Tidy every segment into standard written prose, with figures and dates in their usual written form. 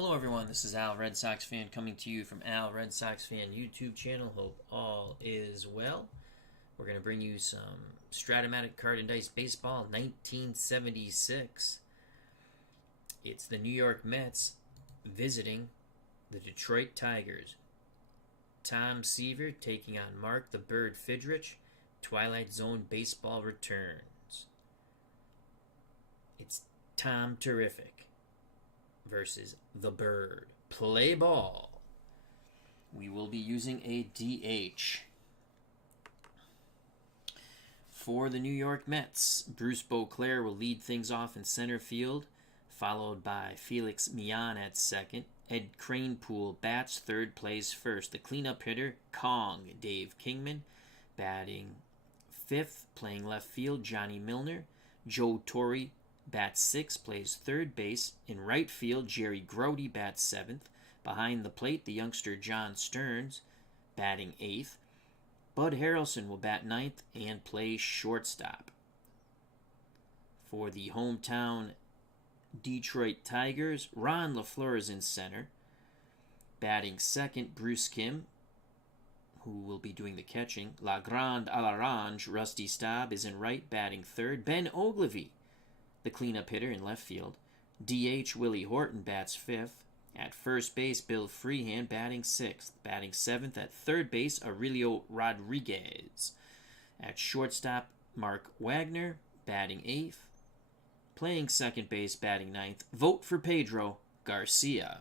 Hello everyone, this is Al Red Sox Fan coming to you from Al Red Sox Fan YouTube channel. Hope all is well. We're going to bring you some Stratomatic Card and Dice Baseball 1976. It's the New York Mets visiting the Detroit Tigers. Tom Seaver taking on Mark the Bird Fidrych. Twilight Zone Baseball returns. It's Tom Terrific versus the Bird. Play ball. We will be using a DH. For the New York Mets, Bruce Beauclair will lead things off in center field, followed by Felix Millan at second. Ed Kranepool bats third, plays first. The cleanup hitter, Kong Dave Kingman, batting fifth, playing left field, Johnny Milner. Joe Torre bats sixth, plays third base. In right field, Jerry Grody bats seventh. Behind the plate, the youngster John Stearns batting eighth. Bud Harrelson will bat ninth and play shortstop. For the hometown Detroit Tigers, Ron LaFleur is in center. Batting second, Bruce Kim, who will be doing the catching. La Grande à l'Orange, Rusty Staub is in right, batting third. Ben Ogilvy, the cleanup hitter, in left field. DH Willie Horton bats fifth. At first base, Bill Freehan batting sixth. Batting seventh at third base, Aurelio Rodriguez. At shortstop, Mark Wagner batting eighth. Playing second base, batting ninth. Vote for Pedro Garcia.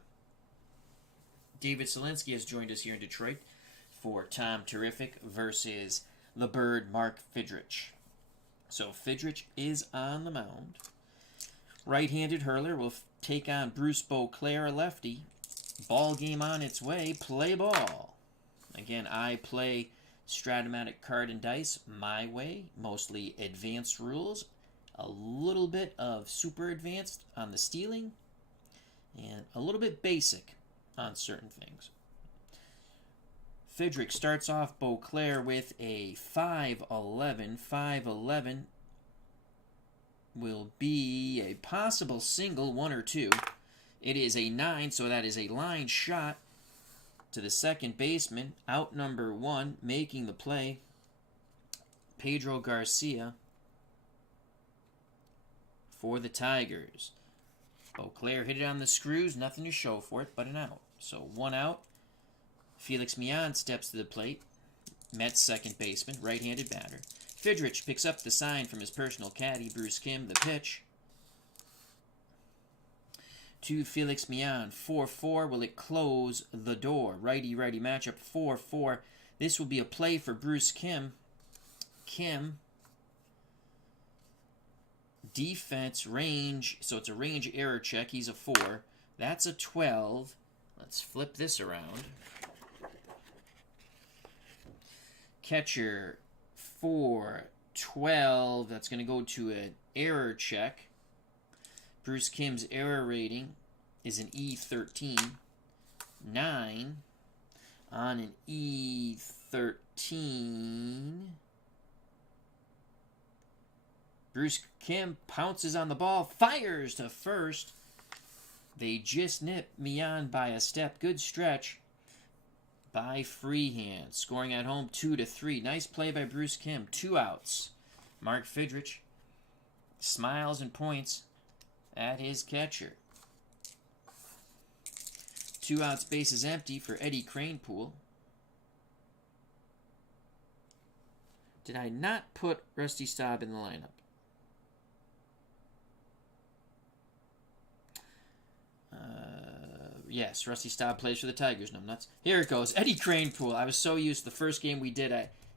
David Solinsky has joined us here in Detroit for Tom Terrific versus the Bird Mark Fidrych. So Fidrych is on the mound. Right-handed hurler will take on Bruce Beauclair, a lefty. Ball game on its way. Play ball. Again, I play Stratomatic Card and Dice my way. Mostly advanced rules. A little bit of super advanced on the stealing. And a little bit basic on certain things. Fidrych starts off Beauclair with a 5-11. 5-11 will be a possible single, one or two. It is a 9, so that is a line shot to the second baseman. Out number one, making the play, Pedro Garcia for the Tigers. Beauclair hit it on the screws, nothing to show for it but an out. So one out. Felix Millan steps to the plate. Mets second baseman, right-handed batter. Fidrych picks up the sign from his personal caddy, Bruce Kim. The pitch to Felix Millan. 4-4. Will it close the door? Righty-righty matchup, 4-4. This will be a play for Bruce Kim. Kim, defense, range, so it's a range error check. He's a 4. That's a 12. Let's flip this around. Catcher, 4-12. That's going to go to an error check. Bruce Kim's error rating is an E13. 9 on an E13. Bruce Kim pounces on the ball, fires to first. They just nip Millan by a step. Good stretch by Freehan. Scoring at home 2-3. Nice play by Bruce Kim. 2 outs. Mark Fidrych smiles and points at his catcher. 2 outs, base is empty for Eddie Kranepool. Did I not put Rusty Staub in the lineup? Yes, Rusty Staub plays for the Tigers. No, I'm nuts. Here it goes. Eddie Kranepool. I was so used to the first game we did.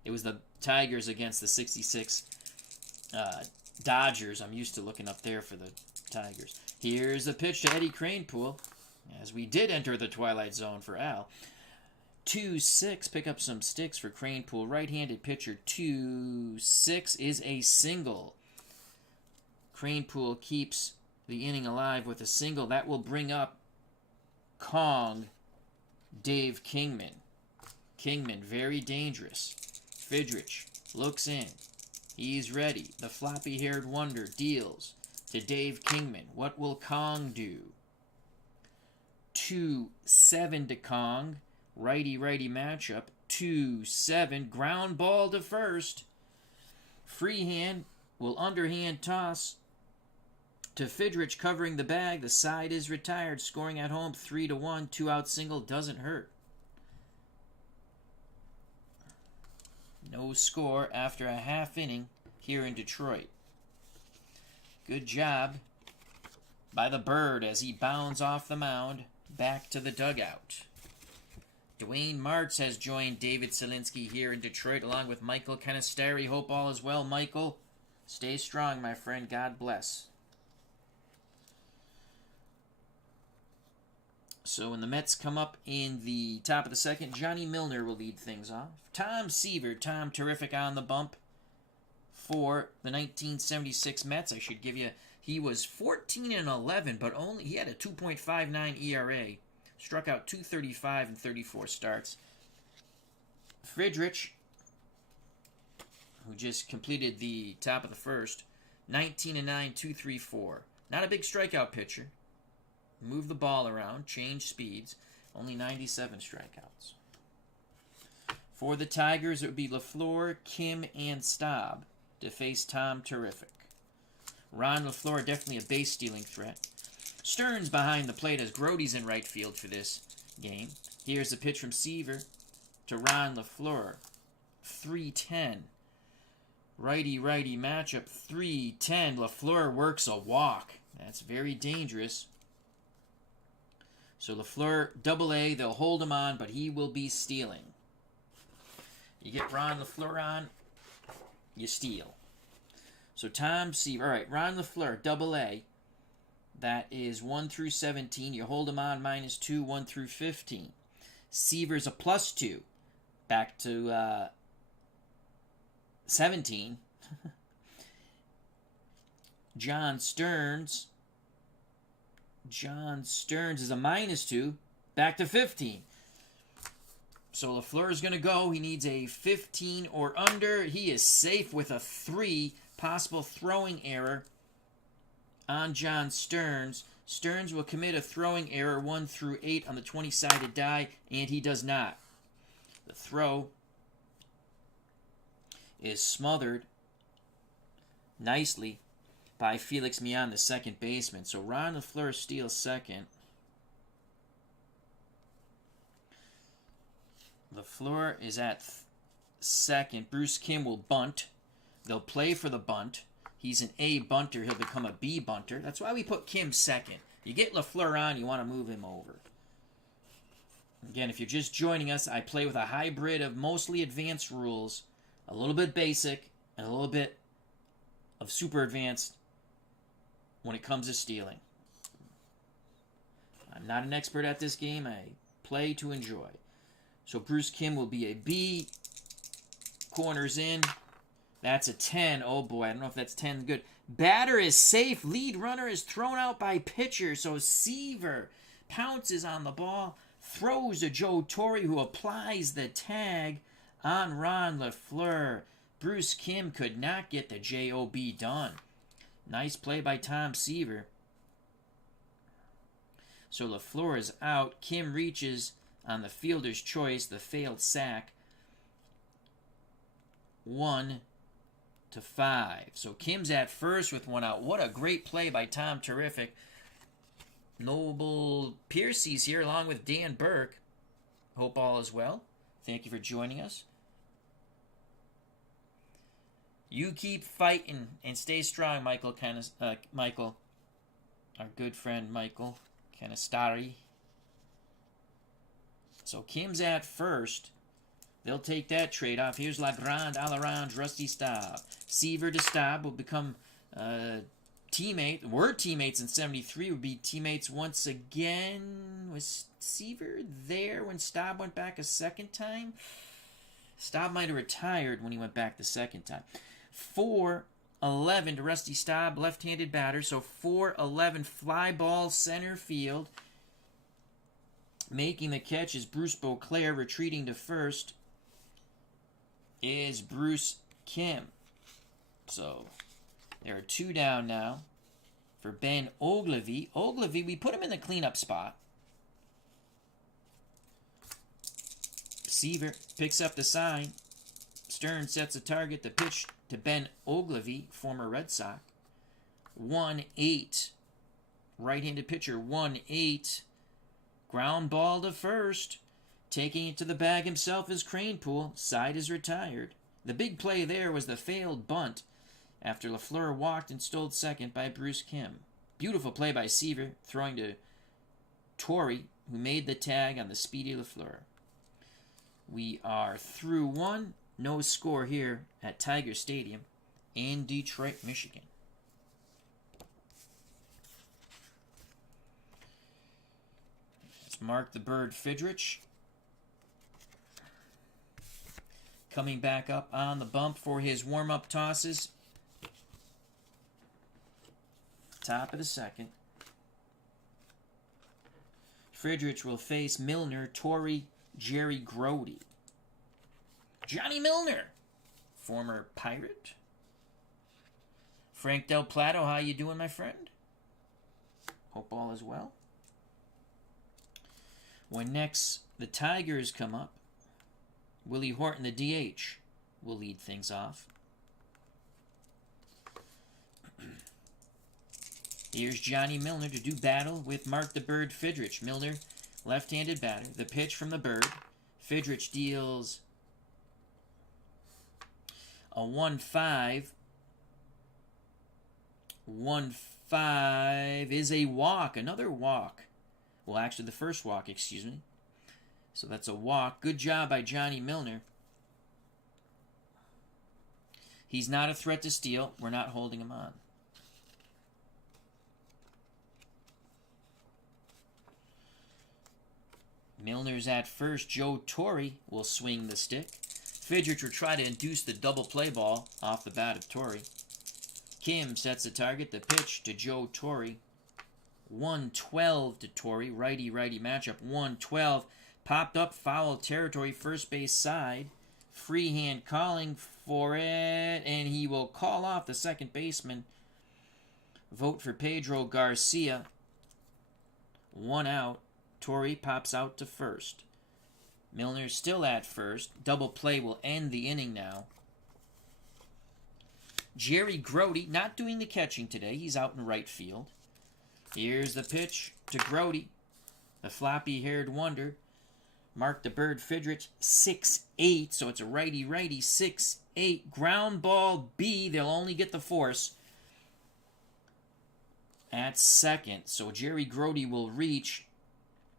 It was the Tigers against the 66 Dodgers. I'm used to looking up there for the Tigers. Here's a pitch to Eddie Kranepool, as we did enter the Twilight Zone for Al. 2-6. Pick up some sticks for Kranepool. Right-handed pitcher. 2-6 is a single. Kranepool keeps the inning alive with a single. That will bring up Kong Dave Kingman. Kingman, very dangerous. Fidrych looks in. He's ready. The floppy-haired wonder deals to Dave Kingman. What will Kong do? 2-7 to Kong. Righty-righty matchup. 2-7. Ground ball to first. Freehand will underhand toss to Fidrych, covering the bag. The side is retired. Scoring at home 3-1. 2-out single doesn't hurt. No score after a half inning here in Detroit. Good job by the Bird as he bounds off the mound back to the dugout. Dwayne Martz has joined David Selinsky here in Detroit along with Michael Canisteri. Hope all is well, Michael. Stay strong, my friend. God bless. So when the Mets come up in the top of the second, Johnny Milner will lead things off. Tom Seaver, Tom Terrific on the bump for the 1976 Mets. I should give you, he was 14-11, but he had a 2.59 ERA. Struck out 235 in 34 starts. Fidrych, who just completed the top of the first, 19-9, 234. Not a big strikeout pitcher. Move the ball around, change speeds. Only 97 strikeouts. For the Tigers, it would be LaFleur, Kim, and Staub to face Tom Terrific. Ron LaFleur, definitely a base-stealing threat. Stearns behind the plate as Grody's in right field for this game. Here's a pitch from Seaver to Ron LaFleur. 3-10. Righty-righty matchup. 3-10. LaFleur works a walk. That's very dangerous. So LaFleur, AA, they'll hold him on, but he will be stealing. You get Ron LaFleur on, you steal. So Tom Seaver, all right, Ron LaFleur, AA. That is 1 through 17. You hold him on -2, 1 through 15. Seaver's a +2. Back to 17. John Stearns is a -2. Back to 15. So LaFleur is going to go. He needs a 15 or under. He is safe with a 3. Possible throwing error on John Stearns. Stearns will commit a throwing error 1 through 8 on the 20-sided die, and he does not. The throw is smothered nicely by Felix Millan, the second baseman. So Ron LaFleur steals second. LaFleur is at second. Bruce Kim will bunt. They'll play for the bunt. He's an A bunter. He'll become a B bunter. That's why we put Kim second. You get LaFleur on, you want to move him over. Again, if you're just joining us, I play with a hybrid of mostly advanced rules, a little bit basic, and a little bit of super advanced when it comes to stealing. I'm not an expert at this game. I play to enjoy. So Bruce Kim will be a B. Corners in. That's a 10. Oh boy, I don't know if that's 10 good. Batter is safe. Lead runner is thrown out by pitcher. So Seaver pounces on the ball. Throws to Joe Torre, who applies the tag on Ron LaFleur. Bruce Kim could not get the JOB done. Nice play by Tom Seaver. So LaFleur is out. Kim reaches on the fielder's choice, the failed sack. 1-5. So Kim's at first with 1 out. What a great play by Tom Terrific. Noble Piercy's here along with Dan Burke. Hope all is well. Thank you for joining us. You keep fighting and stay strong, Michael. Michael, our good friend Michael Canistari. So Kim's at first. They'll take that trade off. Here's La Grande All'Orange, Rusty Staub. Seaver to Staub will become teammate. Were teammates in 73. Would be teammates once again. Was Seaver there when Staub went back a second time? Staub might have retired when he went back the second time. 4-11 to Rusty Staub, left-handed batter. So 4-11 fly ball center field. Making the catch is Bruce Beauclair. Retreating to first is Bruce Kim. So there are 2 down now for Ben Ogilvy. Ogilvy, we put him in the cleanup spot. Seaver picks up the sign. Stearns sets a target. The pitch to Ben Ogilvy, former Red Sox. 1-8. Right-handed pitcher, 1-8. Ground ball to first. Taking it to the bag himself is Cranepool. Side is retired. The big play there was the failed bunt after LaFleur walked and stole second by Bruce Kim. Beautiful play by Seaver, throwing to Torrey, who made the tag on the speedy LaFleur. We are through one. No score here at Tiger Stadium in Detroit, Michigan. Let's mark the bird Fidrych. Coming back up on the bump for his warm-up tosses. Top of the second. Fidrych will face Milner, Torrey, Jerry Grody. Johnny Milner, former Pirate. Frank Del Plato, how you doing, my friend? Hope all is well. When next the Tigers come up, Willie Horton, the DH, will lead things off. Here's Johnny Milner to do battle with Mark the Bird Fidrych. Milner, left-handed batter. The pitch from the Bird. Fidrych deals a 1-5. 1-5 is a walk. Another walk. Well, actually, the first walk, excuse me. So that's a walk. Good job by Johnny Milner. He's not a threat to steal. We're not holding him on. Milner's at first. Joe Torre will swing the stick. Fidrych will try to induce the double play ball off the bat of Torre. Kim sets the target. The pitch to Joe Torre. 1-12 to Torre. Righty-righty matchup. 1-12. Popped up foul territory. First base side. Freehand calling for it. And he will call off the second baseman. Vote for Pedro Garcia. 1 out. Torrey pops out to first. Milner's still at first. Double play will end the inning now. Jerry Grody not doing the catching today. He's out in right field. Here's the pitch to Grody. The floppy-haired wonder. Mark the Bird Fidrych, 6-8. So it's a righty-righty, 6-8. Ground ball B. They'll only get the force at second. So Jerry Grody will reach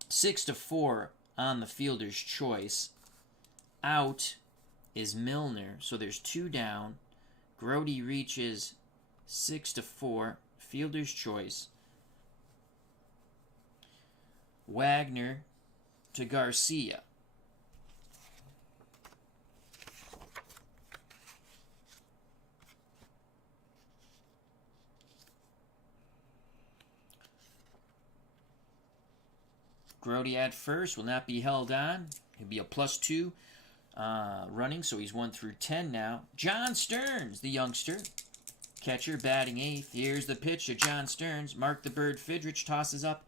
6-4 on the fielder's choice. Out is Milner. So there's 2 down. Grody reaches 6-4. Fielder's choice. Wagner to Garcia. Grody at first will not be held on. He'll be a +2 running, so he's 1 through 10 now. John Stearns, the youngster. Catcher batting 8th. Here's the pitch to John Stearns. Mark the Bird Fidrych tosses up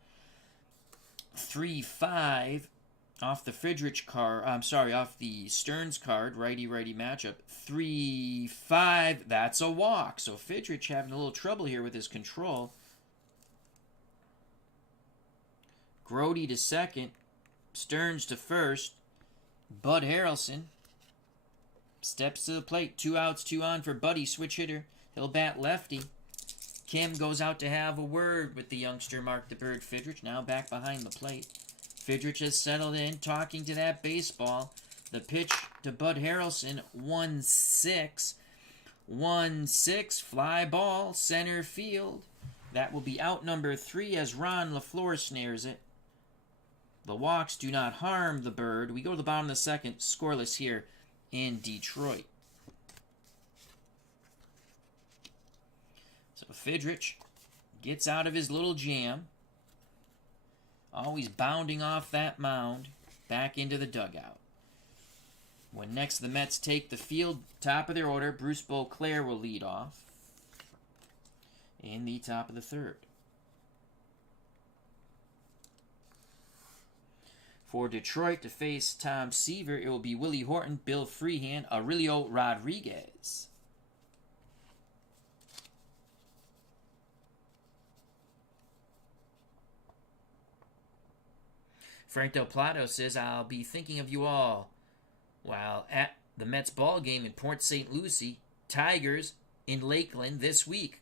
3-5 off the Fidrych card. Off the Stearns card. Righty-righty matchup. 3-5. That's a walk. So Fidrych having a little trouble here with his control. Grody to second. Stearns to first. Bud Harrelson steps to the plate. 2 outs, 2 on for Buddy, switch hitter. He'll bat lefty. Kim goes out to have a word with the youngster Mark the Bird Fidrych, now back behind the plate. Fidrych has settled in, talking to that baseball. The pitch to Bud Harrelson, 1-6. 1-6, fly ball, center field. That will be out number 3 as Ron LaFleur snares it. The walks do not harm the Bird. We go to the bottom of the second, scoreless here in Detroit. So Fidrych gets out of his little jam. Always bounding off that mound, back into the dugout. When next the Mets take the field, top of their order, Bruce Beauclair will lead off in the top of the third. For Detroit to face Tom Seaver, it will be Willie Horton, Bill Freehand, Aurelio Rodriguez. Frank Del Plato says, I'll be thinking of you all while at the Mets ball game in Port St. Lucie, Tigers in Lakeland this week.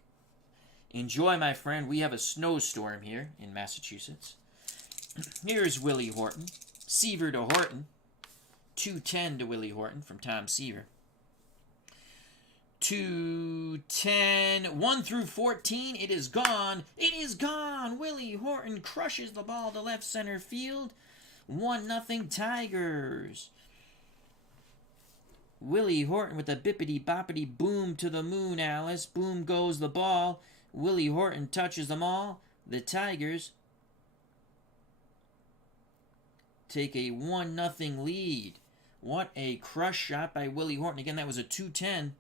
Enjoy, my friend. We have a snowstorm here in Massachusetts. Here's Willie Horton. Seaver to Horton. 210 to Willie Horton from Tom Seaver. 210. 1 through 14. It is gone. It is gone. Willie Horton crushes the ball to left center field. 1-0 Tigers. Willie Horton with a bippity-boppity boom to the moon, Alice. Boom goes the ball. Willie Horton touches them all. The Tigers take a 1-0 lead. What a crush shot by Willie Horton. Again, that was a 210.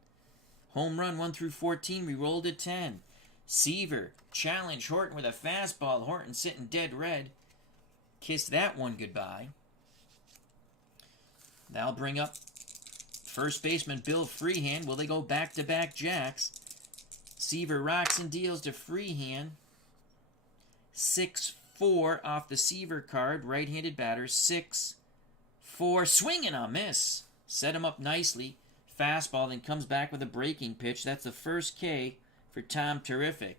Home run 1 through 14. We rolled a 10. Seaver challenged Horton with a fastball. Horton sitting dead red. Kissed that one goodbye. That'll bring up first baseman Bill Freehand. Will they go back-to-back jacks? Seaver rocks and deals to Freehand. 6-4 off the Seaver card. Right-handed batter. 6-4. Swing and a miss. Set him up nicely. Fastball, then comes back with a breaking pitch. That's the first K for Tom Terrific.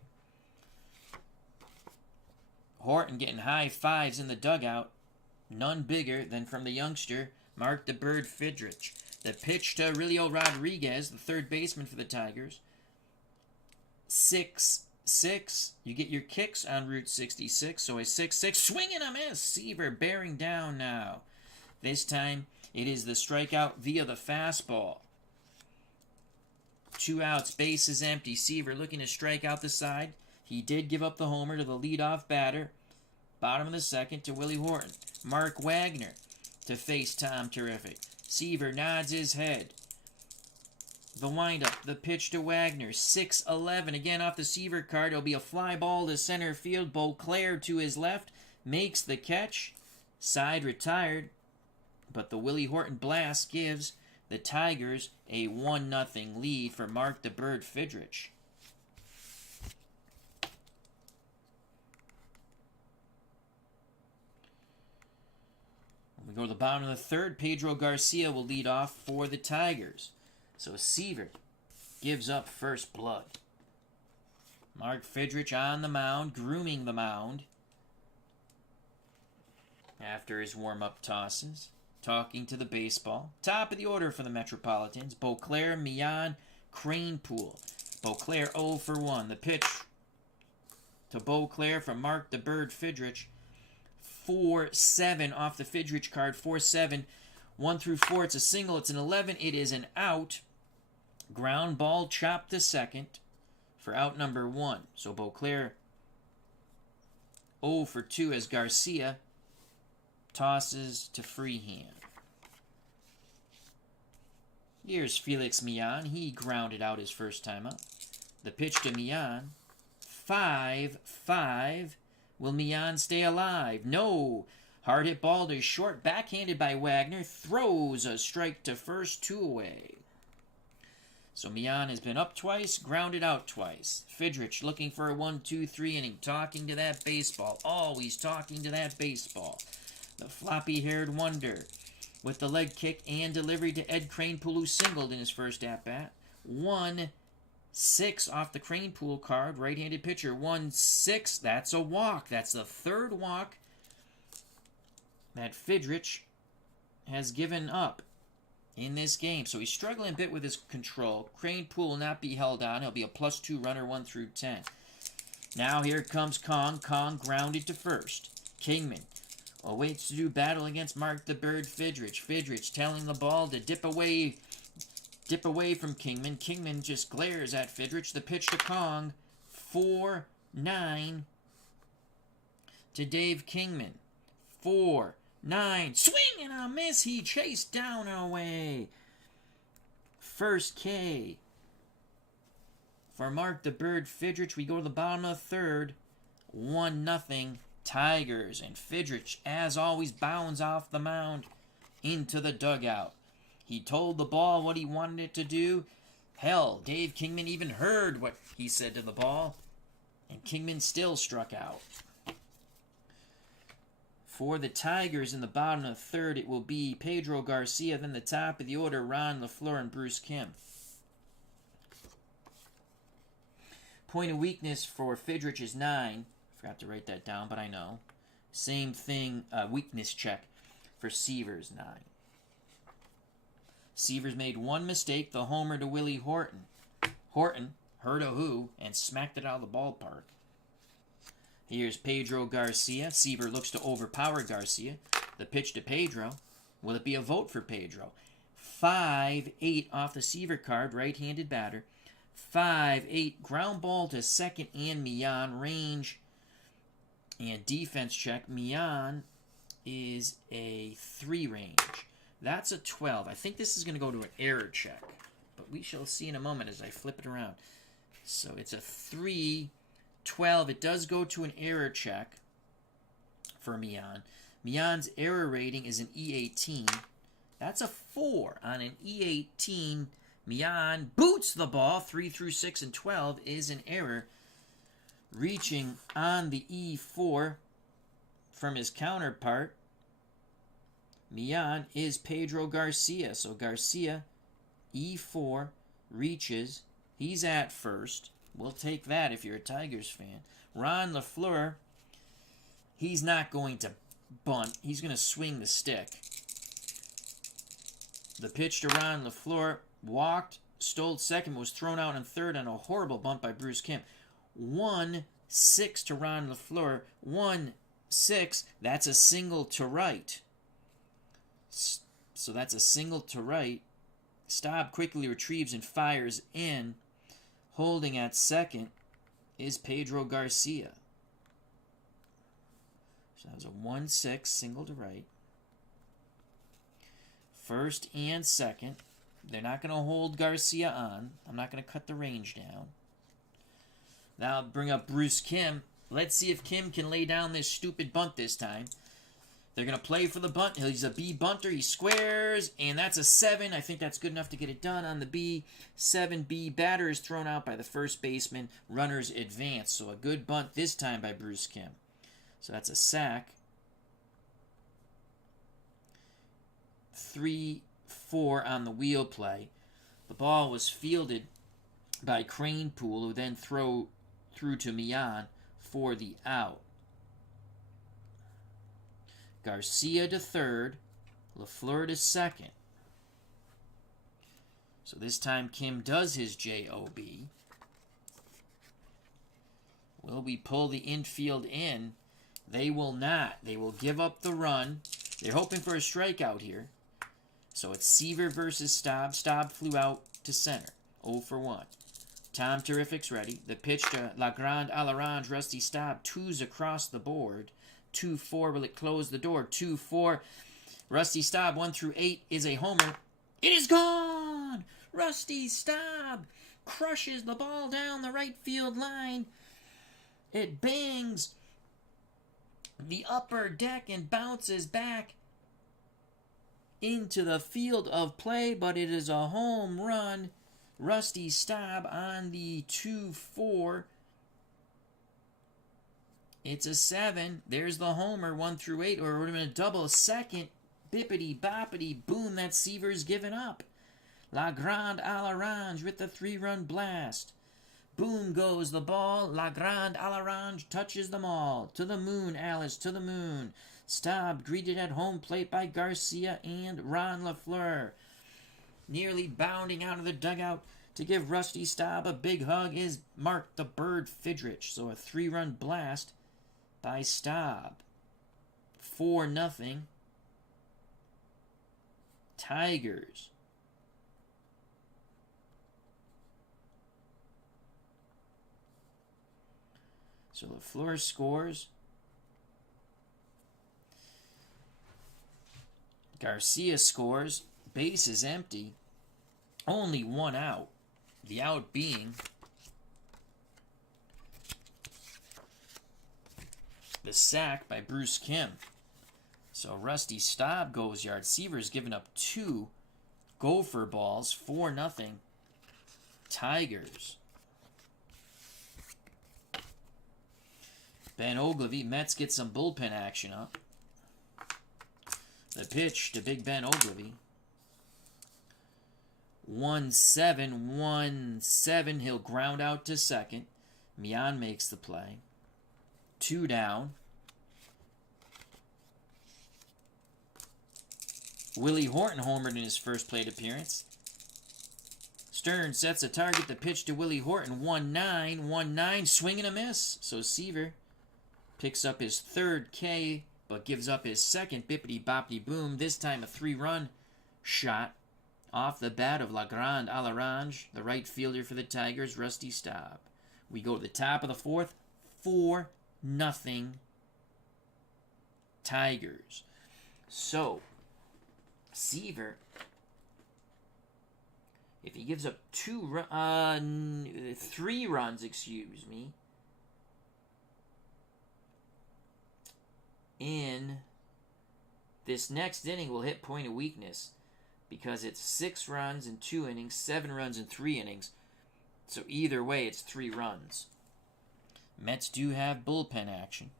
Horton getting high fives in the dugout. None bigger than from the youngster, Mark the Bird Fidrych. The pitch to Aurelio Rodriguez, the third baseman for the Tigers. 6-6. You get your kicks on Route 66, so a 6-6. Swing and a miss. Seaver bearing down now. This time, it is the strikeout via the fastball. 2 outs, bases empty. Seaver looking to strike out the side. He did give up the homer to the leadoff batter. Bottom of the second to Willie Horton. Mark Wagner to face Tom Terrific. Seaver nods his head. The windup, the pitch to Wagner. 6-11. Again off the Seaver card. It'll be a fly ball to center field. Beauclair to his left. Makes the catch. Side retired. But the Willie Horton blast gives the Tigers a 1-0 lead for Mark the Bird Fidrych. We go to the bottom of the third. Pedro Garcia will lead off for the Tigers. So Seaver gives up first blood. Mark Fidrych on the mound, grooming the mound after his warm-up tosses. Talking to the baseball. Top of the order for the Metropolitans. Beauclair, Mian, Cranepool. Beauclair 0 for 1. The pitch to Beauclair from Mark the Bird Fidrych. 4-7 off the Fidrych card. 4-7. 1 through 4. It's a single. It's an 11. It is an out. Ground ball chopped to second for out number 1. So Beauclair 0 for 2 as Garcia tosses to Freehand. Here's Felix Mian. He grounded out his first time up. The pitch to Mian. 5-5. Will Mian stay alive? No. Hard hit ball to short. Backhanded by Wagner. Throws a strike to first. 2 away. So Mian has been up twice, grounded out twice. Fidrych looking for a 1-2-3 inning. Talking to that baseball. Always talking to that baseball. The floppy-haired wonder with the leg kick and delivery to Ed Cranepool, who singled in his first at-bat. 1-6 off the Cranepool card. Right-handed pitcher. 1-6. That's a walk. That's the third walk that Fidrych has given up in this game. So he's struggling a bit with his control. Cranepool will not be held on. He'll be a +2 runner 1 through 10. Now here comes Kong. Kong grounded to first. Kingman awaits to do battle against Mark the Bird Fidrych. Fidrych telling the ball to dip away from Kingman. Kingman just glares at Fidrych. The pitch to Kong. 4-9 to Dave Kingman. 4-9. Swing and a miss. He chased down and away. First K for Mark the Bird Fidrych. We go to the bottom of the third. 1-0 Tigers. Tigers, and Fidrych, as always, bounds off the mound into the dugout. He told the ball what he wanted it to do. Hell, Dave Kingman even heard what he said to the ball, and Kingman still struck out. For the Tigers in the bottom of the third, it will be Pedro Garcia, then the top of the order, Ron LaFleur and Bruce Kim. Point of weakness for Fidrych is 9. Forgot to write that down, but I know. Same thing, weakness check for Seaver's 9. Seaver's made one mistake, the homer to Willie Horton. Horton heard a who and smacked it out of the ballpark. Here's Pedro Garcia. Seaver looks to overpower Garcia. The pitch to Pedro. Will it be a vote for Pedro? 5-8 off the Seaver card, right-handed batter. 5-8, ground ball to second and Millan. Range and defense check. Millan is a 3 range. That's a 12. I think this is going to go to an error check, but we shall see in a moment as I flip it around. So it's a 3-12. It does go to an error check for Millan. Millan's error rating is an E18. That's a 4 on an E18. Millan boots the ball. 3 through 6 and 12 is an error. Reaching on the E4 from his counterpart, Millan, is Pedro Garcia. So Garcia, E4, reaches. He's at first. We'll take that if you're a Tigers fan. Ron LaFleur, he's not going to bunt. He's going to swing the stick. The pitch to Ron LaFleur, walked, stole second, was thrown out in third on a horrible bunt by Bruce Kim. 1-6 to Ron LaFleur. 1-6. That's a single to right. So that's a single to right. Staub quickly retrieves and fires in. Holding at second is Pedro Garcia. So that was a 1-6 single to right. First and second. They're not going to hold Garcia on. I'm not going to cut the range down. Now I'll bring up Bruce Kim. Let's see if Kim can lay down this stupid bunt this time. They're going to play for the bunt. He's a B bunter. He squares, and that's a 7. I think that's good enough to get it done on the B. 7B. Batter is thrown out by the first baseman. Runners advance. So a good bunt this time by Bruce Kim. So that's a sack. 3-4 on the wheel play. The ball was fielded by Cranepool, who then threw to Millan for the out. Garcia to third, LaFleur to second. So this time Kim does his J-O-B. Will we pull the infield in? They will not. They will give up the run. They're hoping for a strikeout here. So it's Seaver versus Staub. Staub flew out to center. 0 for 1. Tom Terrific's ready. The pitch to La Grande à l'Orange. Rusty Staub. 2s across the board. 2-4. Will it close the door? 2-4. Rusty Staub, 1 through 8, is a homer. It is gone! Rusty Staub crushes the ball down the right field line. It bangs the upper deck and bounces back into the field of play, but it is a home run. Rusty Staub on the 2-4. It's a 7. There's the homer, 1 through 8, or we're going to double second. Bippity boppity boom, that Seaver's given up. La Grande à l'Orange with the 3-run blast. Boom goes the ball. La Grande à l'Orange touches them all. To the moon, Alice, to the moon. Staub greeted at home plate by Garcia and Ron LaFleur. Nearly bounding out of the dugout to give Rusty Staub a big hug is Mark the Bird Fidrych. So a 3-run blast by Staub. 4-0. Tigers. So LaFleur scores. Garcia scores. Base is empty. Only 1 out. The out being The sack by Bruce Kim. So Rusty Staub goes yard. Seaver's given up 2 gopher balls, 4-0. Tigers. Ben Ogilvy, Mets get some bullpen action up. The pitch to Big Ben Ogilvy. 1-7, 1-7. He'll ground out to second. Mian makes the play. 2 down. Willie Horton homered in his first plate appearance. Stern sets a target. The pitch to Willie Horton. 1-9, 1-9. Swing and a miss. So Seaver picks up his 3rd K, but gives up his 2nd bippity-boppity-boom. This time a 3-run shot off the bat of Legrand Alarange, the right fielder for the Tigers, Rusty Staub. We go to the top of the 4th. 4-0 Tigers. So, Seaver, if he gives up 3 runs, in this next inning, will hit point of weakness because it's 6 runs in 2 innings, 7 runs in 3 innings. So either way, it's 3 runs. Mets do have bullpen action.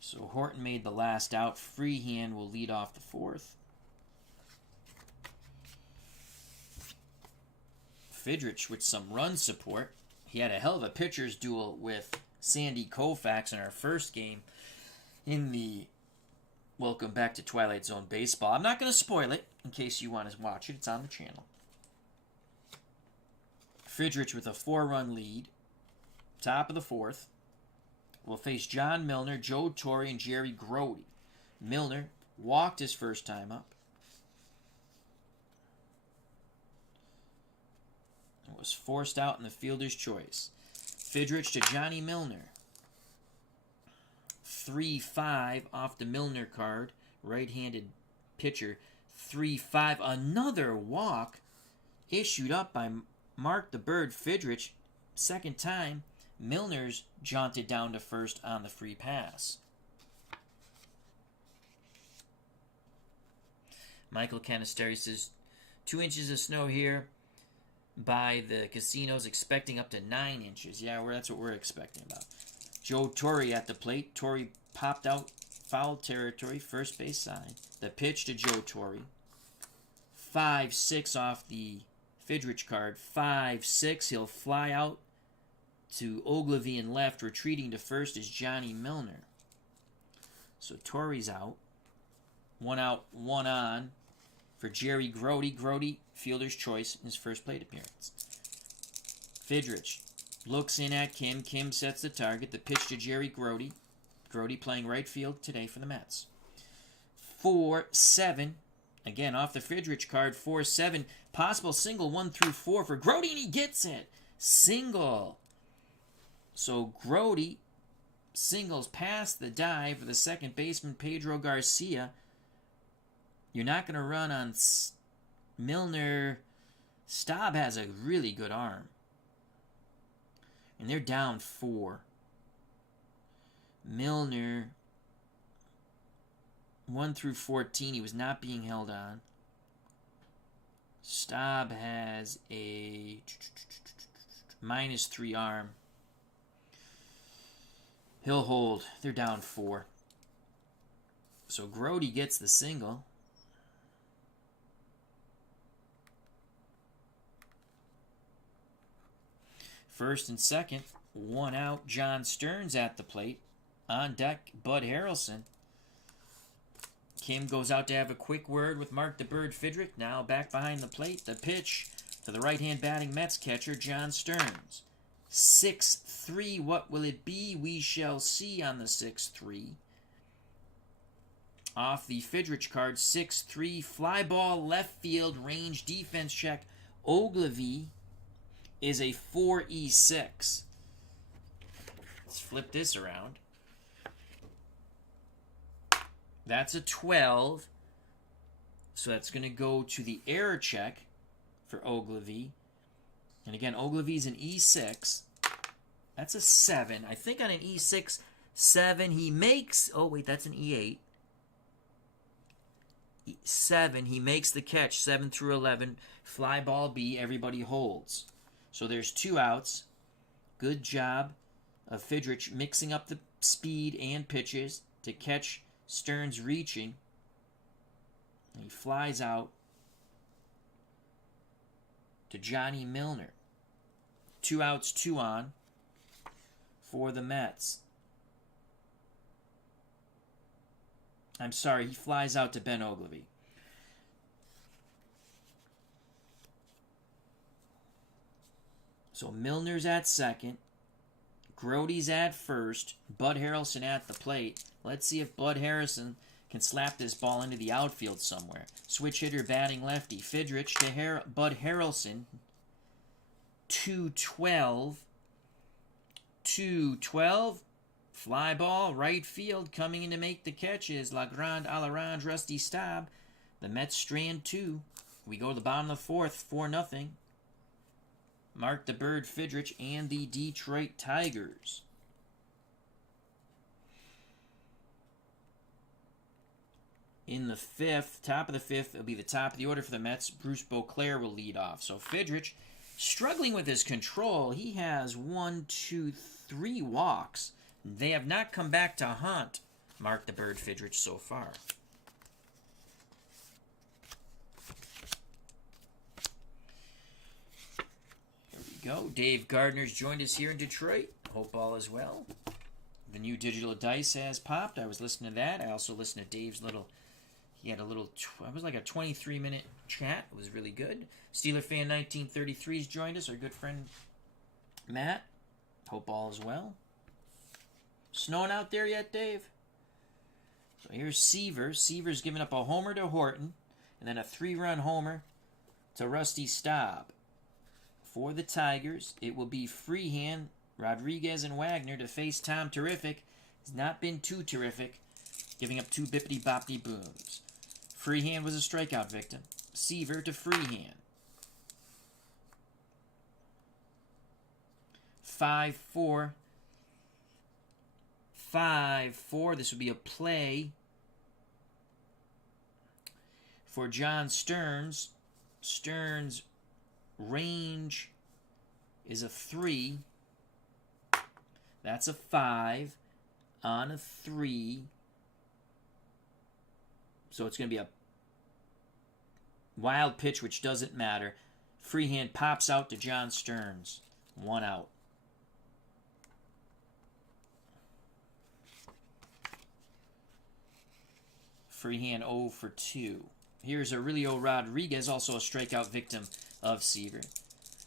So Horton made the last out. Freehand will lead off the 4th. Fidrych with some run support. He had a hell of a pitcher's duel with Sandy Koufax in our first game in the Welcome Back to Twilight Zone Baseball. I'm not going to spoil it in case you want to watch it. It's on the channel. Fidrych with a 4-run lead. Top of the 4th. Will face John Milner, Joe Torre, and Jerry Grody. Milner walked his first time up. And was forced out in the fielder's choice. Fidrych to Johnny Milner. 3-5 off the Milner card. Right-handed pitcher. 3-5. Another walk issued up by Mark the Bird Fidrych. 2nd time. Milner's jaunted down to first on the free pass. Michael Canisteri says 2 inches of snow here by the casinos, expecting up to 9 inches. Yeah, that's what we're expecting about. Joe Torre at the plate. Torre popped out foul territory, first base side. The pitch to Joe Torre. 5-6 off the Fidrych card. 5-6. He'll fly out to Ogilvy in left. Retreating to first is Johnny Milner. So Torre's out. 1 out, 1 on for Jerry Grody. Grody, fielder's choice in his first plate appearance. Fidrych looks in at Kim. Kim sets the target. The pitch to Jerry Grody. Grody playing right field today for the Mets. 4-7. Again, off the Fidrych card. 4-7. Possible single 1 through 4 for Grody, and he gets it. Single. So Grody singles past the dive for the second baseman, Pedro Garcia. You're not going to run on Milner. Staub has a really good arm. And they're down 4. Milner, 1 through 14, he was not being held on. Staub has a -3 arm. He'll hold. They're down 4. So Grody gets the single. First and second, 1 out. John Stearns at the plate. On deck, Bud Harrelson. Kim goes out to have a quick word with Mark the Bird Fidrych. Now back behind the plate. The pitch to the right-hand batting Mets catcher, John Stearns. 6-3. What will it be? We shall see on the 6-3. Off the Fidrych card, 6-3. Fly ball, left field, range, defense check. Ogilvy is a 4E6. Let's flip this around. That's a 12. So that's going to go to the error check for Ogilvy. And again, Ogilvy's an E6. That's a 7. I think on an E6, 7 he makes... Oh, wait, that's an E8. 7, he makes the catch, 7 through 11. Fly ball B, everybody holds. So there's 2 outs. Good job of Fidrych mixing up the speed and pitches to catch Stearns reaching. He flies out to Johnny Milner. 2 outs, 2 on for the Mets. I'm sorry, he flies out to Ben Ogilvy. So Milner's at second. Grote's at first. Bud Harrelson at the plate. Let's see if Bud Harrelson can slap this ball into the outfield somewhere. Switch hitter batting lefty. Fidrych to Bud Harrelson. 2-12. 2-12. Fly ball, right field. Coming in to make the catch is Legrand Alarange, Rusty Staub. The Mets strand 2. We go to the bottom of the 4th, 4-0. Mark the Bird, Fidrych, and the Detroit Tigers. In the 5th, top of the 5th, it'll be the top of the order for the Mets. Bruce Beauclair will lead off. So Fidrych, struggling with his control. He has 1, 2, 3 walks. They have not come back to haunt Mark the Bird Fidrych so far. Here we go. Dave Gardner's joined us here in Detroit. Hope all is well. The new digital dice has popped. I was listening to that. I also listened to Dave's little... He had a little... It was like a 23-minute chat. It was really good. Steeler Fan 1933's joined us. Our good friend Matt. Hope all is well. Snowing out there yet, Dave? So here's Seaver. Seaver's giving up a homer to Horton, and then a 3-run homer to Rusty Staub. For the Tigers, it will be Freehand, Rodriguez, and Wagner to face Tom Terrific. He's not been too terrific, giving up 2 bippity-boppity booms. Freehand was a strikeout victim. Seaver to Freehand. 5-4. 5-4. This would be a play for John Stearns. Stearns' range is a 3. That's a 5 on a 3. So it's going to be a wild pitch, which doesn't matter. Freehand pops out to John Stearns. 1 out. Freehand 0 for 2. Here's Aurelio Rodriguez, also a strikeout victim of Seaver.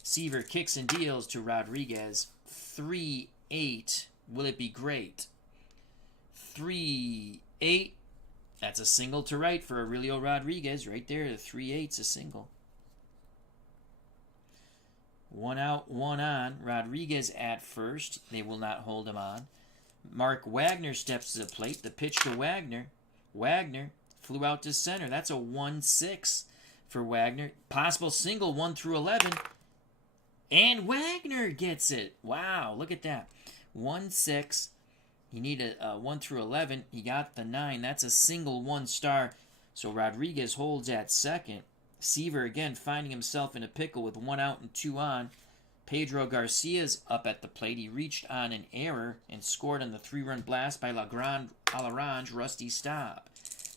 Seaver kicks and deals to Rodriguez. 3-8. Will it be great? 3-8. That's a single to right for Aurelio Rodriguez. Right there, the 3-8's a single. 1 out, 1 on. Rodriguez at first. They will not hold him on. Mark Wagner steps to the plate. The pitch to Wagner. Wagner flew out to center. That's a 1-6 for Wagner. Possible single 1 through 11. And Wagner gets it. Wow, look at that. 1-6. He needed 1 through 11. He got the 9. That's a single 1-star. So Rodriguez holds at second. Seaver again finding himself in a pickle with 1 out and 2 on. Pedro Garcia's up at the plate. He reached on an error and scored on the 3-run blast by Legrand Alarange, Rusty Staub.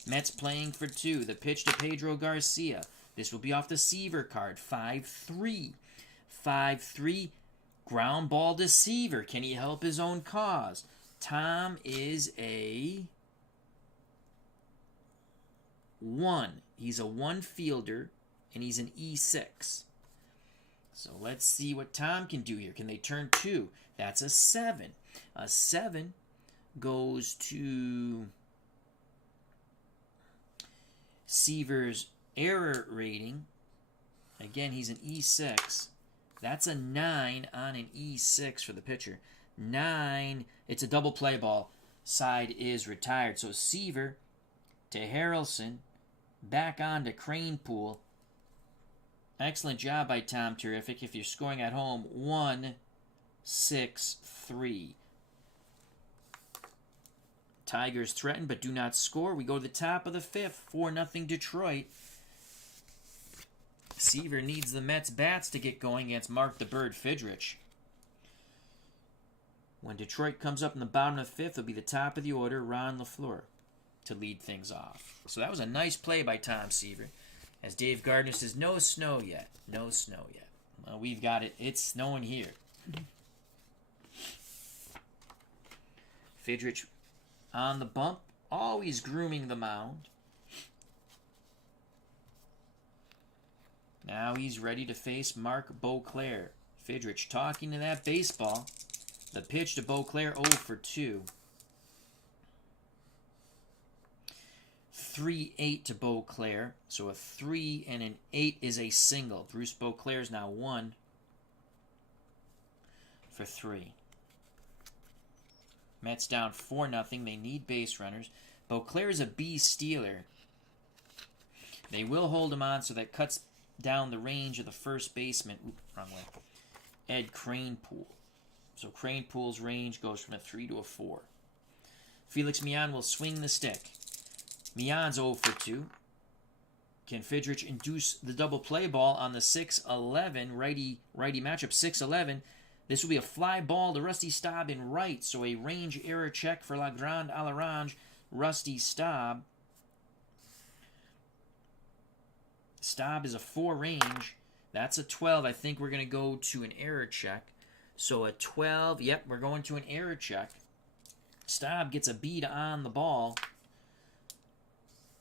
Mets playing for 2. The pitch to Pedro Garcia. This will be off the Seaver card. 5-3. 5-3. Ground ball to Seaver. Can he help his own cause? Tom is a 1. He's a 1 fielder, and he's an E6. So let's see what Tom can do here. Can they turn 2? That's a 7. A 7 goes to Seaver's error rating. Again, he's an E6. That's a 9 on an E6 for the pitcher. 9. It's a double play ball. Side is retired. So Seaver to Harrelson. Back on to Cranepool. Excellent job by Tom Terrific. If you're scoring at home, 1 6-3. Tigers threaten but do not score. We go to the top of the fifth. 4-0 Detroit. Seaver needs the Mets bats to get going against Mark the Bird Fidrych. When Detroit comes up in the bottom of the fifth, it'll be the top of the order, Ron LaFleur, to lead things off. So that was a nice play by Tom Seaver. As Dave Gardner says, no snow yet. No snow yet. Well, we've got it. It's snowing here. Fidrych on the bump, always grooming the mound. Now he's ready to face Mark Beauclair. Fidrych talking to that baseball. The pitch to Beauclair, 0 for 2. 3-8 to Beauclair. So a 3 and an 8 is a single. Bruce Beauclair is now 1 for 3. Mets down 4-0. They need base runners. Beauclair is a B stealer. They will hold him on, so that cuts down the range of the first baseman. Oop, wrong way. Ed Kranepool. So Kranepool's range goes from a 3 to a 4. Felix Millan will swing the stick. Millan's 0 for 2. Can Fidrych induce the double play ball on the 6-11 righty matchup? 6-11. This will be a fly ball to Rusty Staub in right. So a range error check for La Grande à l'Orange. Rusty Staub. Staub is a 4 range. That's a 12. I think we're going to go to an error check. So a 12. Yep, we're going to an error check. Staub gets a beat on the ball.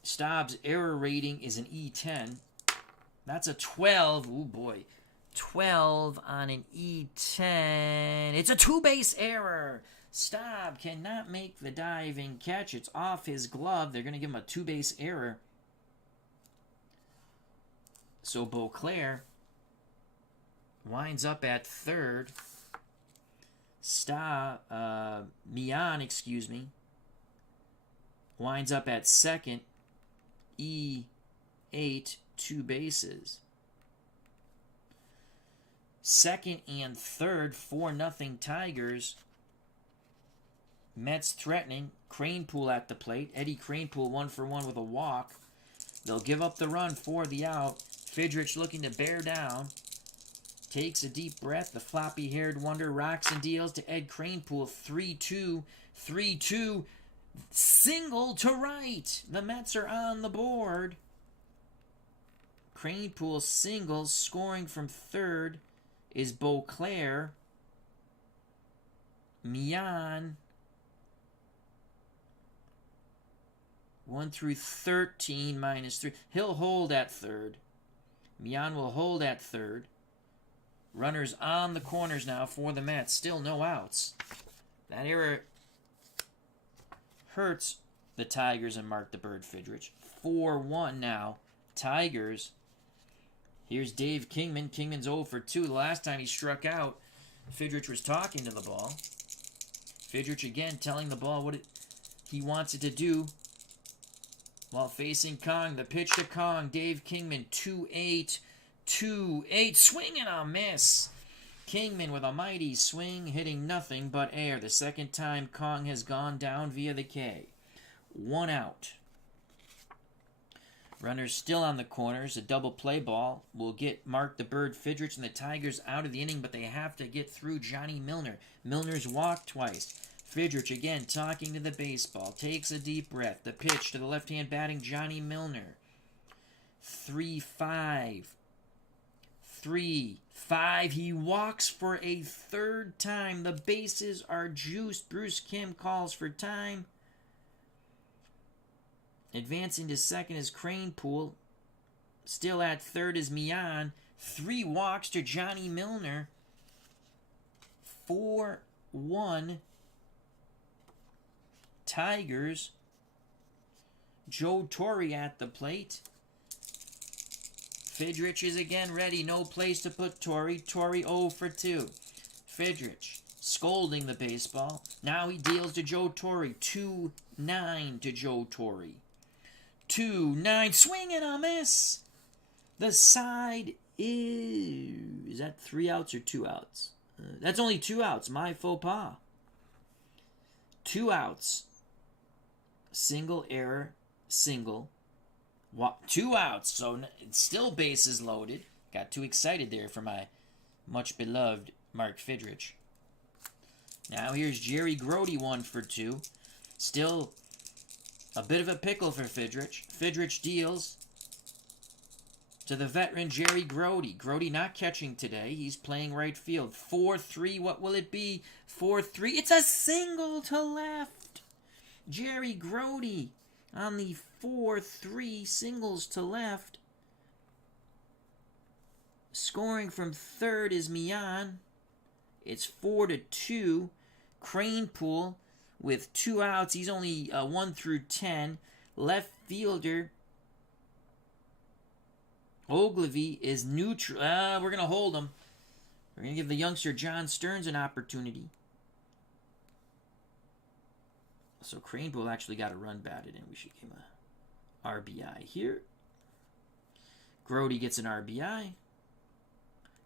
Staub's error rating is an E10. That's a 12. Ooh, boy. 12 on an E10. It's a 2-base error. Staub cannot make the diving catch. It's off his glove. They're going to give him a 2-base error. So Beauclair winds up at third. Millan, winds up at second. E8, 2 bases. Second and third, 4-0 Tigers. Mets threatening. Kranepool at the plate. Eddie Kranepool 1 for 1 with a walk. They'll give up the run for the out. Fidrych looking to bear down. Takes a deep breath. The floppy-haired wonder rocks and deals to Ed Kranepool. 3-2. 3-2. Single to right. The Mets are on the board. Kranepool singles. Scoring from third is Beauclair. Millan. 1 through 13 minus 3. He'll hold at third. Millan will hold at third. Runners on the corners now for the Mets. Still no outs. That error hurts the Tigers and Mark the Bird Fidrych. 4-1 now. Tigers. Here's Dave Kingman. Kingman's 0 for 2. The last time he struck out, Fidrych was talking to the ball. Fidrych again telling the ball what he wants it to do while facing Kong. The pitch to Kong. Dave Kingman, 2-8. 2-8. Swing and a miss. Kingman with a mighty swing, hitting nothing but air. The second time Kong has gone down via the K. 1 out. Runners still on the corners. A double play ball will get Mark the Bird Fidrych and the Tigers out of the inning, but they have to get through Johnny Milner. Milner's walked twice. Fidrych again talking to the baseball. Takes a deep breath. The pitch to the left-hand batting Johnny Milner. 3-5. 3-5. He walks for a third time. The bases are juiced. Bruce Kim calls for time. Advancing to second is Kranepool. Still at third is Millan. 3 walks to Johnny Milner. 4-1 Tigers. Joe Torre at the plate. Fidrych is again ready. No place to put Torre. Torre 0 for 2. Fidrych scolding the baseball. Now he deals to Joe Torre. 2-9 to Joe Torre. 2-9. Swing and a miss. The side is that 3 outs or 2 outs? That's only 2 outs. My faux pas. 2 outs. Single error. Single. 2 outs. So it's still bases loaded. Got too excited there for my much beloved Mark Fidrych. Now here's Jerry Grody 1 for 2. Still a bit of a pickle for Fidrych. Fidrych deals to the veteran Jerry Grody. Grody not catching today. He's playing right field. 4-3. What will it be? 4-3. It's a single to left. Jerry Grody on the 4-3 singles to left. Scoring from third is Mian. It's 4-2. Cranepool with 2 outs. He's only 1 through 10. Left fielder Ogilvy is neutral. We're going to hold him. We're going to give the youngster John Stearns an opportunity. So Cranepool actually got a run batted in. We should give him a RBI here. Grody gets an RBI.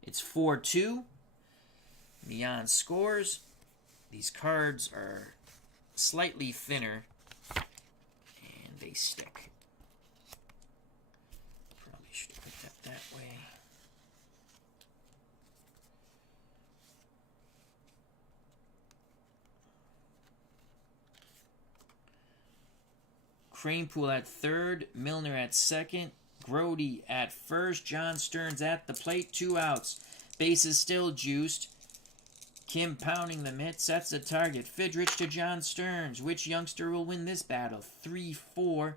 It's 4-2. Mian scores. These cards are slightly thinner, and they stick. Probably should put that way. Cranepool at third, Milner at second, Grody at first, John Stearns at the plate, 2 outs. Bases still juiced. Kim pounding the mitt, sets the target. Fidrych to John Stearns. Which youngster will win this battle? 3-4.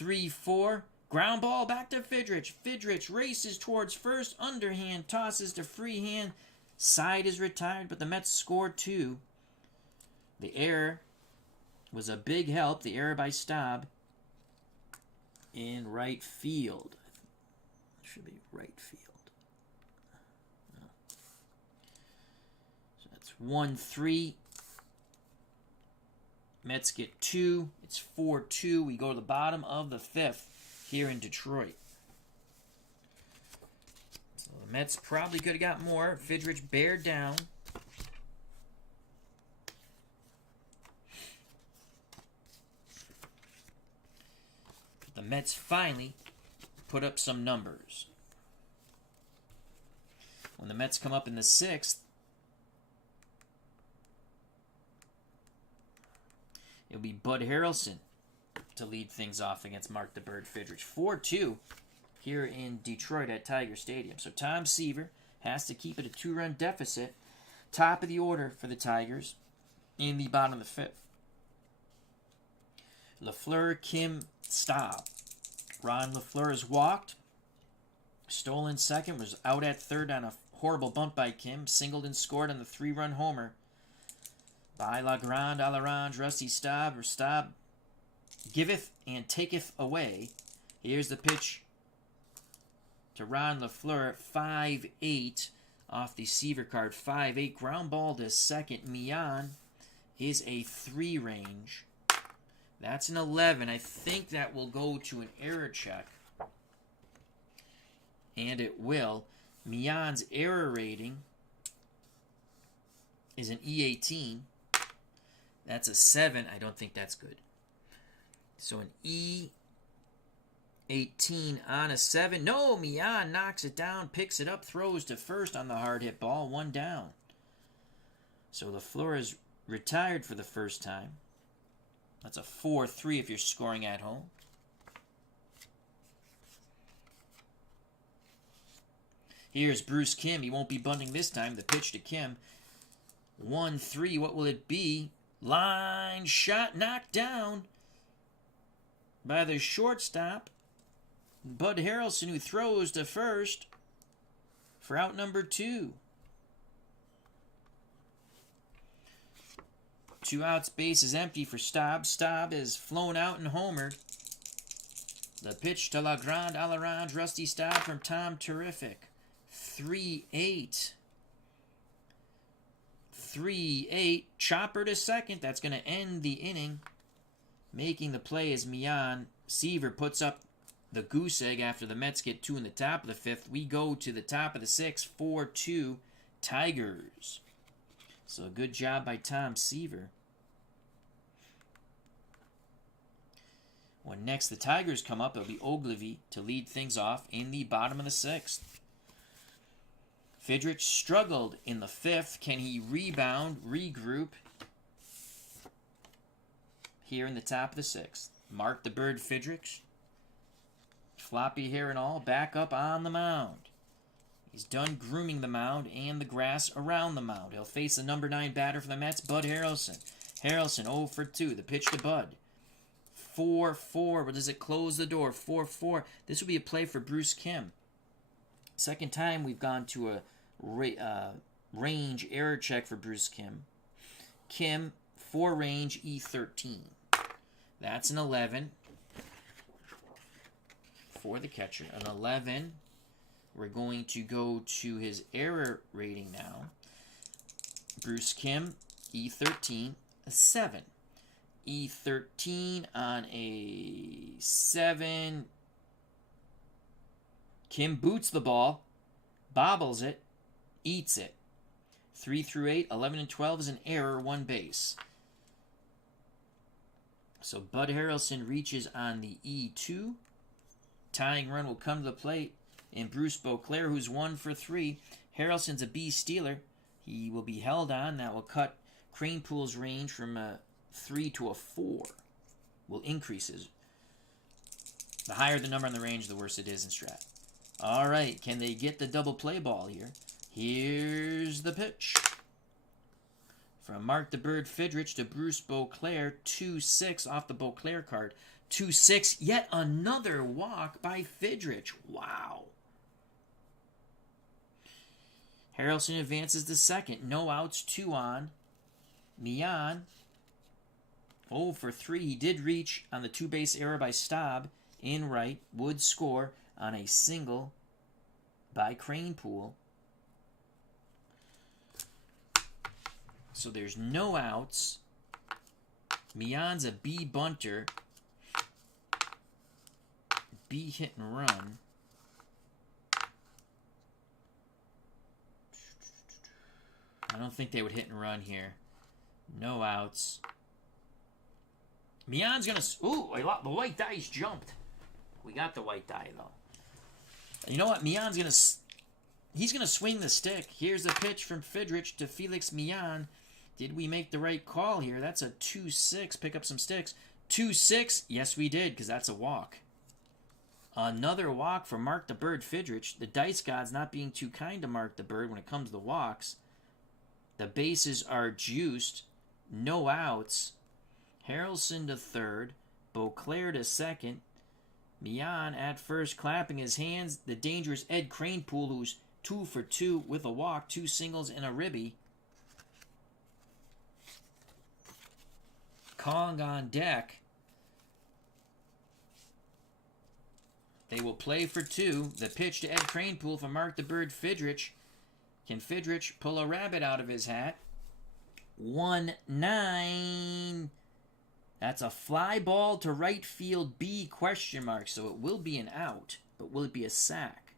3-4. Ground ball back to Fidrych. Fidrych races towards first. Underhand tosses to freehand. Side is retired, but the Mets score 2. The error was a big help. The error by Staub in right field. Should be right field. No. So that's 1-3. Mets get 2. It's 4-2. We go to the bottom of the 5th here in Detroit. So the Mets probably could have got more. Fidrych bared down. The Mets finally put up some numbers. When the Mets come up in the 6th, it'll be Bud Harrelson to lead things off against Mark the Bird Fidrych. 4-2 here in Detroit at Tiger Stadium. So Tom Seaver has to keep it a 2-run deficit. Top of the order for the Tigers in the bottom of the 5th. LaFleur, Kim, Staub. Ron LaFleur is walked. Stolen second, was out at third on a horrible bunt by Kim. Singled and scored on the 3-run homer by Legrand, Alarange, Rusty Staub, or Staub giveth and taketh away. Here's the pitch to Ron LaFleur, 5-8 off the Seaver card. 5-8, ground ball to second. Mian is a 3 range. That's an 11. I think that will go to an error check. And it will. Mian's error rating is an E18. That's a 7. I don't think that's good. So an E18 on a 7. No, Mian knocks it down, picks it up, throws to first on the hard hit ball. 1 down. So LaFleur is retired for the first time. That's a 4-3 if you're scoring at home. Here's Bruce Kim. He won't be bunting this time. The pitch to Kim. 1-3. What will it be? Line shot knocked down by the shortstop, Bud Harrelson, who throws to first for out number 2. 2 outs, base is empty for Staub. Staub is flown out and homered. The pitch to Legrand, Alarange, Rusty Staub from Tom Terrific. 3-8. 3-8. Chopper to second. That's going to end the inning. Making the play is Mian. Seaver puts up the goose egg after the Mets get 2 in the top of the 5th. We go to the top of the 6th. 4-2. Tigers. So a good job by Tom Seaver. When next the Tigers come up, it'll be Ogilvy to lead things off in the bottom of the 6th. Fidrych struggled in the 5th. Can he rebound, regroup here in the top of the 6th? Mark the Bird Fidrych, floppy hair and all, back up on the mound. He's done grooming the mound and the grass around the mound. He'll face the number 9 batter for the Mets, Bud Harrelson. Harrelson 0 for 2. The pitch to Bud. 4-4. But does it close the door? 4-4. This will be a play for Bruce Kim. Second time we've gone to a range error check for Bruce Kim. Kim, 4 range, E13. That's an 11 for the catcher. An 11. We're going to go to his error rating now. Bruce Kim, E13, a 7. E13 on a 7. Kim boots the ball, bobbles it, eats it. 3 through 8, 11 and 12 is an error, 1 base. So Bud Harrelson reaches on the E2. Tying run will come to the plate. And Bruce Beauclair, who's 1 for 3. Harrelson's a B stealer. He will be held on. That will cut Cranepool's range from a 3 to a 4. Will increase his. The higher the number on the range, the worse it is in Strat. All right, can they get the double play ball here? Here's the pitch. From Mark the Bird Fidrych to Bruce Beauclair, 2-6 off the Beauclair card. 2-6, yet another walk by Fidrych. Wow. Harrelson advances to second. No outs, 2 on. Mian, 0 for 3. He did reach on the 2-base error by Staub in right. Would score on a single by Cranepool. So there's no outs. Mian's a B bunter. B hit and run. I don't think they would hit and run here. No outs. Mian's going to... Ooh, the white dice jumped. We got the white die, though. You know what? Mian's going to... He's going to swing the stick. Here's the pitch from Fidrych to Felix Mian. Did we make the right call here? That's a 2-6. Pick up some sticks. 2-6. Yes, we did, because that's a walk. Another walk for Mark the Bird Fidrych. The dice gods not being too kind to Mark the Bird when it comes to walks. The bases are juiced. No outs. Harrelson to third. Beauclair to second. Mian at first clapping his hands. The dangerous Ed Cranepool, who's 2 for 2 with a walk, 2 singles and a ribby. Kong on deck. They will play for 2. The pitch to Ed Cranepool from Mark the Bird Fidrych. Can Fidrych pull a rabbit out of his hat? 1-9. That's a fly ball to right field B question mark. So it will be an out, but will it be a sack?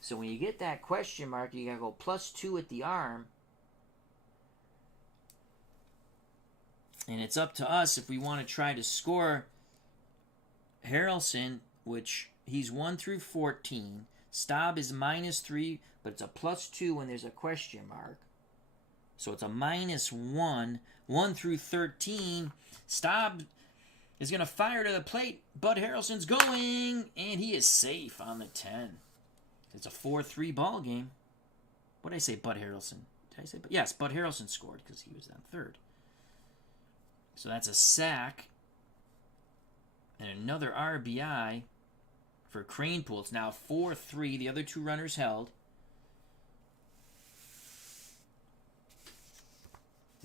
So when you get that question mark, you got to go +2 at the arm. And it's up to us if we want to try to score Harrelson, which he's 1 through 14. Staub is -3, but it's a +2 when there's a question mark. So it's a -1. 1 through 13. Staub is going to fire to the plate. Bud Harrelson's going, and he is safe on the 10. It's a 4-3 ball game. What did I say, Bud Harrelson? Did I say? Yes, Bud Harrelson scored because he was on third. So that's a sack. And another RBI for Cranepool. It's now 4-3. The other 2 runners held.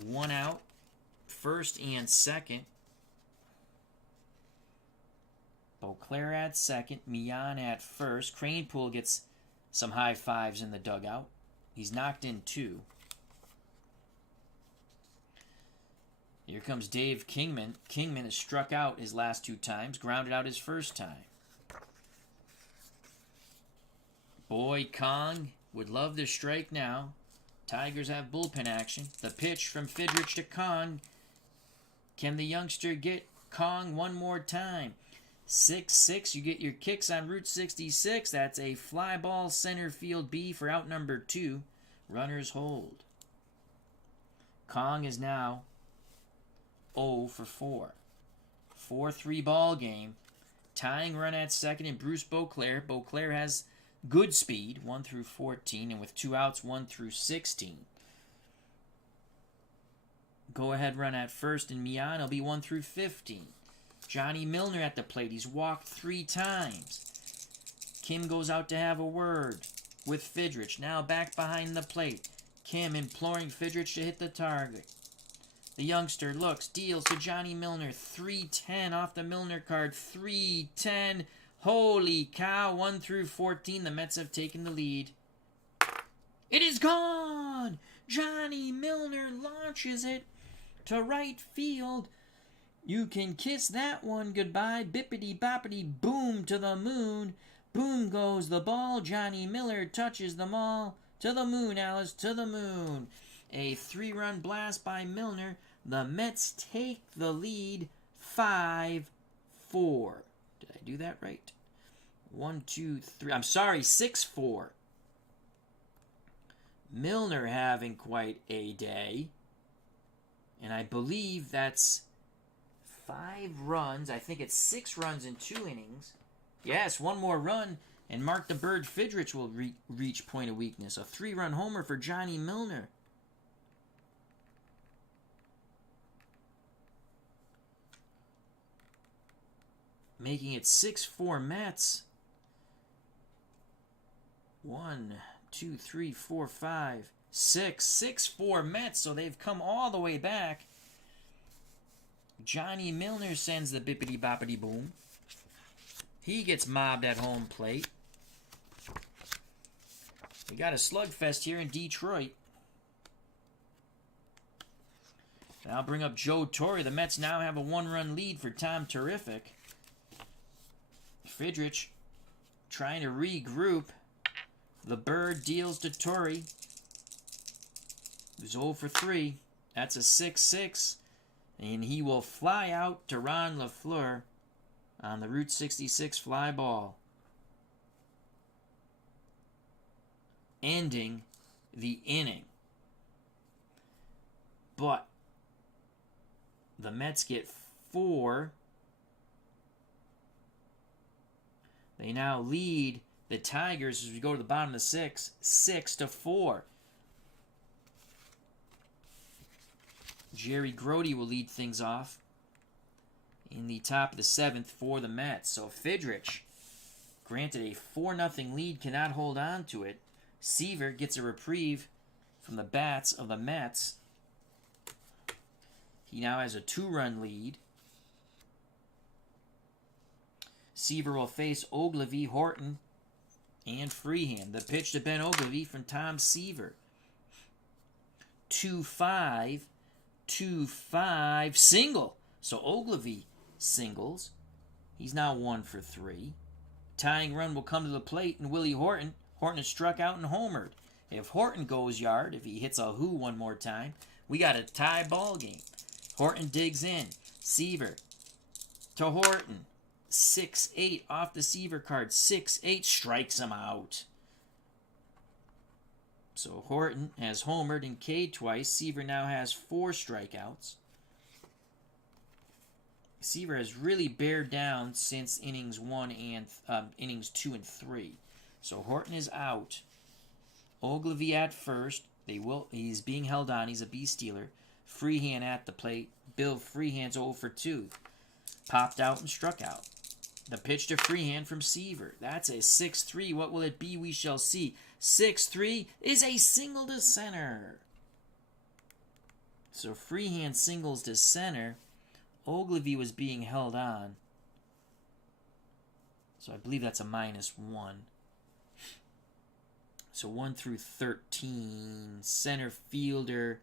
1 out. First and second. Beauclair at second. Mian at first. Cranepool gets some high fives in the dugout. He's knocked in 2. Here comes Dave Kingman. Kingman has struck out his last 2 times. Grounded out his first time. Boyd Kong would love to strike now. Tigers have bullpen action. The pitch from Fidrych to Kong. Can the youngster get Kong one more time? 6-6. You get your kicks on Route 66. That's a fly ball center field B for out number 2. Runners hold. Kong is now 0 for 4. 4-3 ball game. Tying run at second in Bruce Beauclair. Beauclair has good speed, 1 through 14, and with 2 outs, 1 through 16. Go ahead run at first in Mian. It'll be 1 through 15. Johnny Milner at the plate. He's walked 3 times. Kim goes out to have a word with Fidrych. Now back behind the plate. Kim imploring Fidrych to hit the target. The youngster looks, deals to Johnny Milner. 3-10 off the Milner card. 3-10. Holy cow. 1 through 14. The Mets have taken the lead. It is gone. Johnny Milner launches it to right field. You can kiss that one goodbye. Bippity boppity boom to the moon. Boom goes the ball. Johnny Miller touches them all. To the moon, Alice, to the moon. A 3-run blast by Milner. The Mets take the lead 5-4. Did I do that right? 1, 2, 3. I'm sorry, 6-4. Milner having quite a day. And I believe that's 5 runs. I think it's 6 runs in 2 innings. Yes, 1 more run, and Mark the Bird Fidrych will reach point of weakness. A 3-run homer for Johnny Milner. Making it 6-4 Mets. 1, 2, 3, 4, 5, 6. 6-4 Mets, so they've come all the way back. Johnny Milner sends the bippity boppity boom. He gets mobbed at home plate. We got a slugfest here in Detroit. And I'll bring up Joe Torre. The Mets now have a 1-run lead for Tom Terrific. Fidrych trying to regroup. The Bird deals to Torre. He's 0 for 3. That's a 6-6. And he will fly out to Ron LaFleur on the Route 66 fly ball. Ending the inning. But the Mets get 4. They now lead the Tigers as we go to the bottom of the 6, 6-4. Jerry Grody will lead things off in the top of the 7th for the Mets. So Fidrych, granted a 4-0 lead, cannot hold on to it. Seaver gets a reprieve from the bats of the Mets. He now has a 2-run lead. Seaver will face Ogilvy, Horton, and Freehand. The pitch to Ben Ogilvy from Tom Seaver. 2-5, 2-5, single. So Ogilvy singles. He's now 1 for 3. Tying run will come to the plate, and Willie Horton. Horton is struck out and homered. If Horton goes yard, if he hits a who one more time, we got a tie ball game. Horton digs in. Seaver to Horton. 6-8 off the Seaver card. 6-8 strikes him out. So Horton has homered and K'd twice. Seaver now has 4 strikeouts. Seaver has really bared down since innings 2 and 3. So Horton is out. Ogilvy at first. He's being held on. He's a bee stealer. Freehand at the plate. Bill Freehand's 0 for 2. Popped out and struck out. The pitch to Freehand from Seaver. That's a 6-3. What will it be? We shall see. 6-3 is a single to center. So Freehand singles to center. Ogilvy was being held on. So I believe that's a -1. So 1 through 13. Center fielder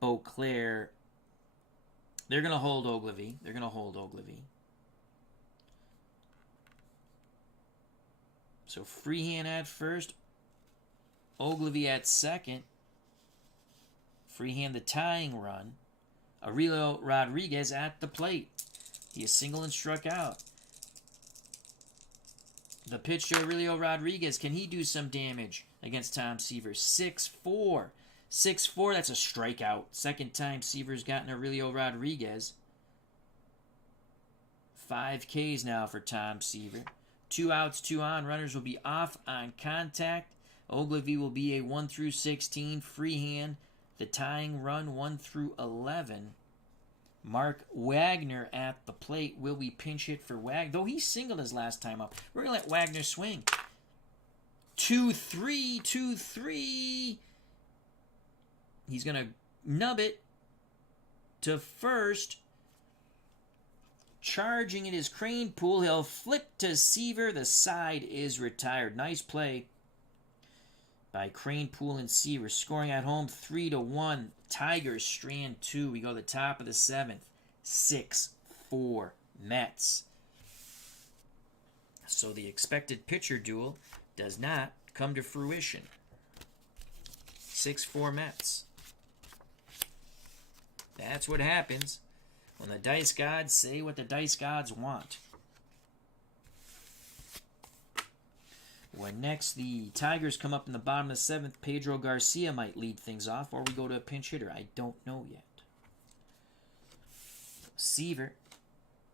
Beauclair. They're going to hold Ogilvy. So Freehand at first. Ogilvy at second. Freehand the tying run. Aurelio Rodriguez at the plate. He is single and struck out. The pitch to Aurelio Rodriguez. Can he do some damage against Tom Seaver? 6-4. 6-4, that's a strikeout. Second time Seaver's gotten Aurelio Rodriguez. 5 Ks now for Tom Seaver. 2 outs, 2 on. Runners will be off on contact. Ogilvy will be a 1 through 16. Freehand, the tying run 1 through 11. Mark Wagner at the plate. Will we pinch hit for Wagner? Though he singled his last time up. We're going to let Wagner swing. 2-3, 2-3. He's going to nub it to first. Charging it is Crane Pool. He'll flip to Seaver. The side is retired. Nice play by Crane Pool and Seaver. Scoring at home 3-1. Tigers strand 2. We go to the top of the 7th. 6-4 Mets. So the expected pitcher duel does not come to fruition. 6-4 Mets. That's what happens when the dice gods say what the dice gods want. When next the Tigers come up in the bottom of the 7th, Pedro Garcia might lead things off, or we go to a pinch hitter. I don't know yet. Seaver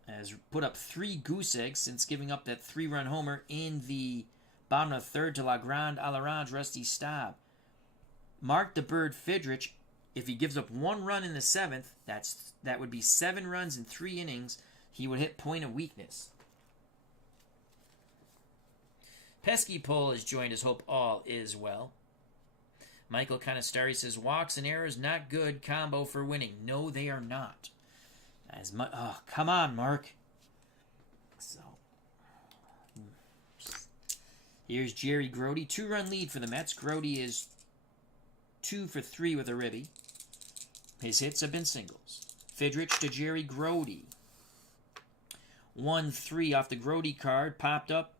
has put up 3 goose eggs since giving up that 3-run homer in the bottom of the 3rd to La Grande Alarange Rusty Staub. Mark the Bird Fidrych, if he gives up 1 run in the 7th, that would be 7 runs in 3 innings. He would hit point of weakness. Pesky Pole has joined us. Hope all is well. Michael Canastari says, walks and errors not good combo for winning. No, they are not. Oh, come on, Mark. So, here's Jerry Grody. 2-run lead for the Mets. Grody is 2 for 3 with a ribby. His hits have been singles. Fidrych to Jerry Grody. 1-3 off the Grody card. Popped up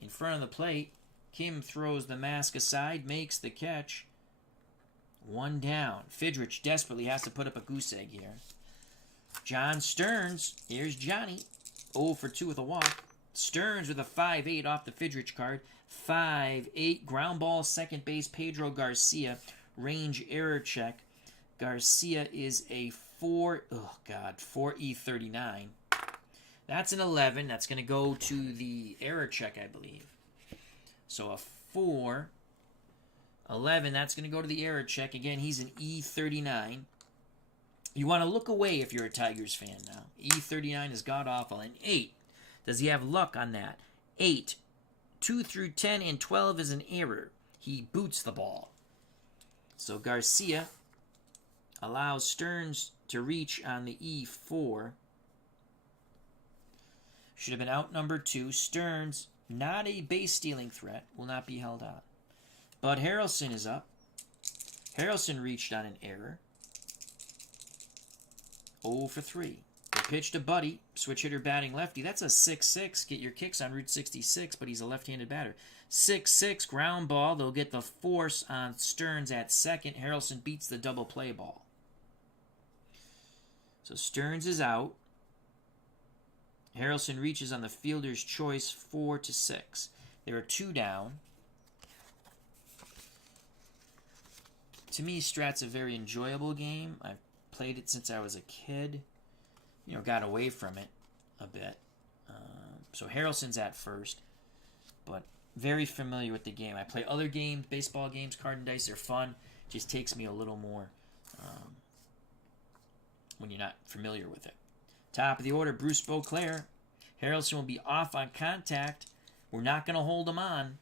in front of the plate. Kim throws the mask aside, makes the catch. 1 down. Fidrych desperately has to put up a goose egg here. John Stearns, here's Johnny. 0 for 2 with a walk. Stearns with a 5-8 off the Fidrych card. 5-8. Ground ball, second base, Pedro Garcia. Range error check. Garcia is a 4E39. That's an 11. That's going to go to the error check, I believe. So a 4-11. That's going to go to the error check. Again, he's an E39. You want to look away if you're a Tigers fan now. E39 is god-awful. And 8. Does he have luck on that? 8. 2 through 10 and 12 is an error. He boots the ball. So Garcia allows Stearns to reach on the E4. Should have been out number 2. Stearns, not a base-stealing threat, will not be held on. Bud Harrelson is up. Harrelson reached on an error. 0 for 3. The pitch to Buddy, switch hitter batting lefty. That's a 6-6. Get your kicks on Route 66, but he's a left-handed batter. 6-6 ground ball. They'll get the force on Stearns at second. Harrelson beats the double play ball. So Stearns is out. Harrelson reaches on the fielder's choice, 4-6. There are 2 down. To me, Strat's a very enjoyable game. I've played it since I was a kid. Got away from it a bit. So Harrelson's at first, but very familiar with the game. I play other games, baseball games, card and dice. They're fun. Just takes me a little more when you're not familiar with it. Top of the order, Bruce Beauclair. Harrelson will be off on contact. We're not going to hold him on,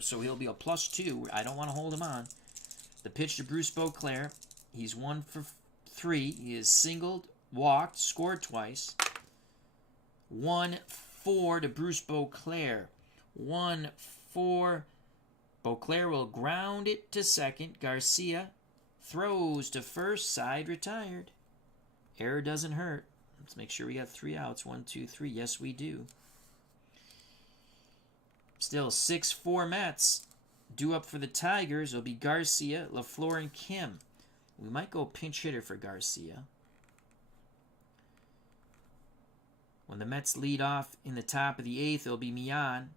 so he'll be a +2. I don't want to hold him on. The pitch to Bruce Beauclair. He's 1 for 3. He is singled, walked, scored twice. 1-4 to Bruce Beauclair. 1-4. Beauclair will ground it to second. Garcia throws to first. Side retired. Error doesn't hurt. Let's make sure we got 3 outs. 1, 2, 3. Yes, we do. Still 6-4 Mets. Due up for the Tigers will be Garcia, LaFleur, and Kim. We might go pinch hitter for Garcia. When the Mets lead off in the top of the 8th, it'll be Millan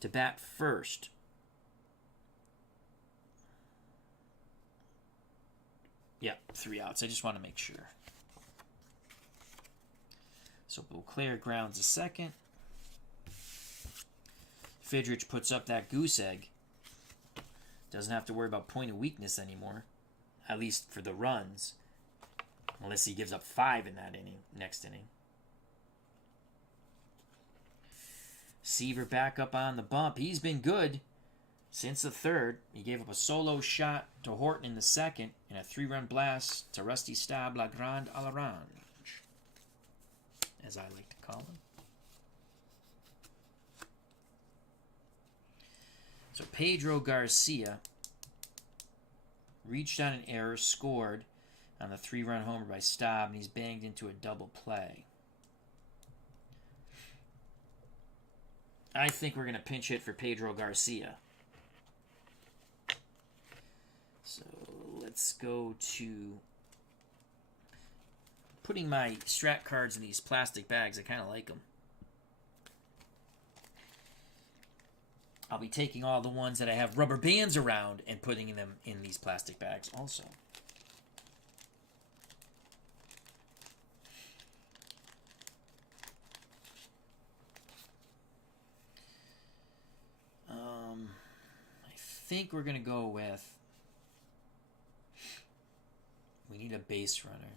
to bat first. Yep, 3 outs. I just want to make sure. So Beauclair grounds a second. Fidrych puts up that goose egg. Doesn't have to worry about point of weakness anymore. At least for the runs. Unless he gives up 5 in that inning, next inning. Seaver back up on the bump. He's been good since the 3rd. He gave up a solo shot to Horton in the 2nd and a 3-run blast to Rusty Staub La Grande à l'Orange, as I like to call him. So Pedro Garcia reached on an error, scored on the 3-run homer by Staub, and he's banged into a double play. I think we're going to pinch hit for Pedro Garcia. So let's go to putting my strat cards in these plastic bags. I kind of like them. I'll be taking all the ones that I have rubber bands around and putting them in these plastic bags also. I think we're going to go with, we need a base runner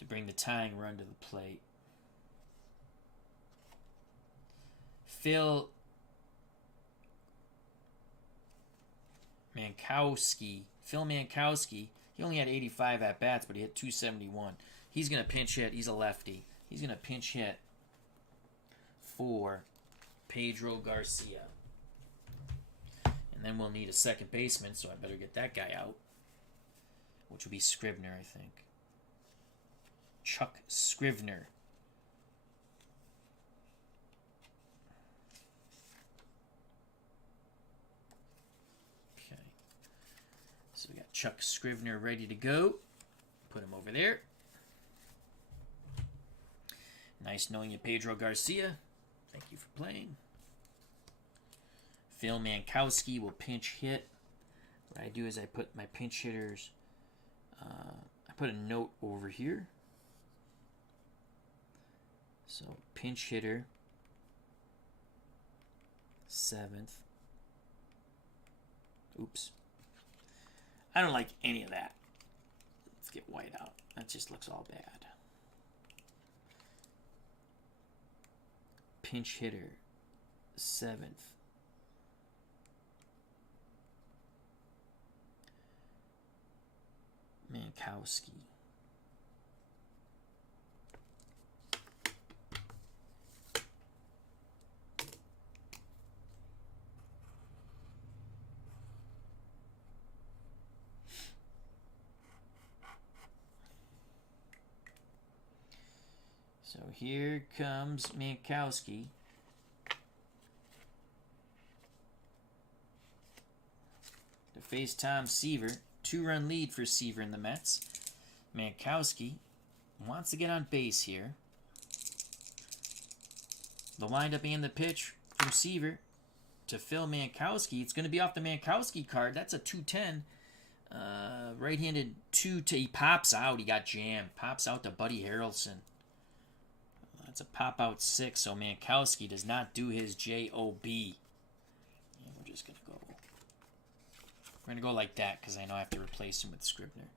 to bring the tying run to the plate. Phil Mankowski, he only had 85 at-bats, but he hit 271. He's going to pinch hit. He's a lefty. He's going to pinch hit for Pedro Garcia. And then we'll need a second baseman, so I better get that guy out, which will be Scrivener, I think. Chuck Scrivener. Okay. So we got Chuck Scrivener ready to go. Put him over there. Nice knowing you, Pedro Garcia. Thank you for playing. Phil Mankowski will pinch hit. What I do is I put my pinch hitters, I put a note over here. So pinch hitter, 7th. Oops. I don't like any of that. Let's get white out. That just looks all bad. Pinch hitter, 7th. Mankowski. So here comes Mankowski. To face Tom Seaver. 2-run lead for Seaver and the Mets. Mankowski wants to get on base here. The windup and the pitch from Seaver to Phil Mankowski. It's going to be off the Mankowski card. That's a 210. Right-handed 2 to, he pops out. He got jammed. Pops out to Buddy Harrelson. That's a pop-out 6, so Mankowski does not do his J-O-B. And we're just going to go. We're going to go like that because I know I have to replace him with Scribner.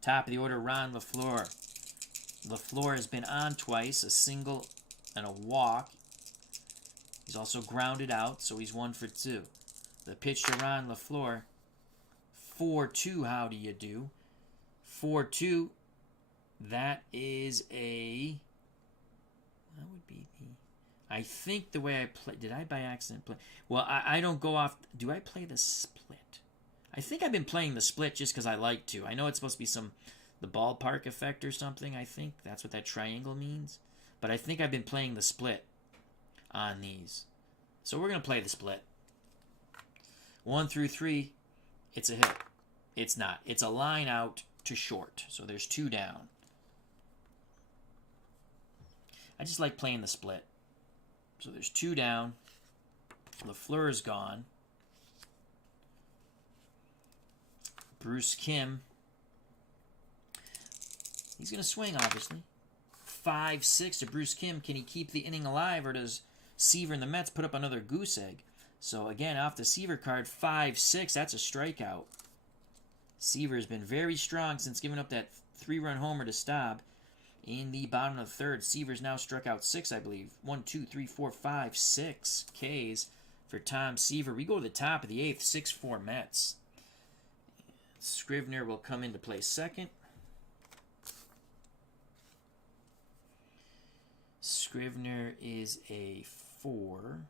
Top of the order, Ron LaFleur. LaFleur has been on twice, a single and a walk. He's also grounded out, so he's 1 for 2. The pitch to Ron LaFleur, 4-2, how do you do? 4-2, that is a... That would be the... I think the way I play... Did I by accident play... Well, I don't go off... Do I play the split? I think I've been playing the split just because I like to. I know it's supposed to be the ballpark effect or something, I think. That's what that triangle means. But I think I've been playing the split on these. So we're going to play the split. 1 through 3, it's a hit. It's not. It's a line out to short. So there's 2 down. I just like playing the split. So there's 2 down. LaFleur is gone. Bruce Kim. He's going to swing, obviously. 5-6 to Bruce Kim. Can he keep the inning alive, or does Seaver and the Mets put up another goose egg? So again, off the Seaver card, 5-6. That's a strikeout. Seaver has been very strong since giving up that 3-run homer to Staub in the bottom of the third. Seaver's now struck out 6, I believe. 1, 2, 3, 4, 5, 6 Ks for Tom Seaver. We go to the top of the 8th, 6-4 Mets. Scrivener will come into play second. Scrivener is a 4.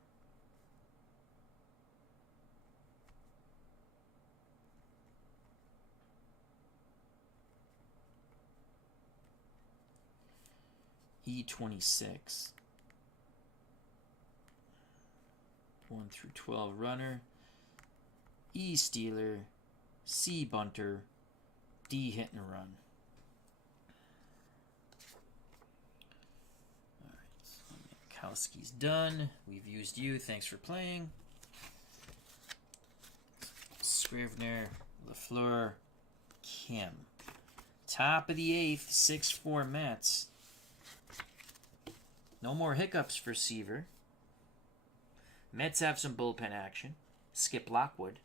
E26. 1 through 12 runner. E stealer. C bunter. D hit and run. Alright, so Minkowski's done. We've used you. Thanks for playing. Scrivener, LaFleur, Kim. Top of the 8th, 6-4 Mets. No more hiccups for Seaver. Mets have some bullpen action. Skip Lockwood.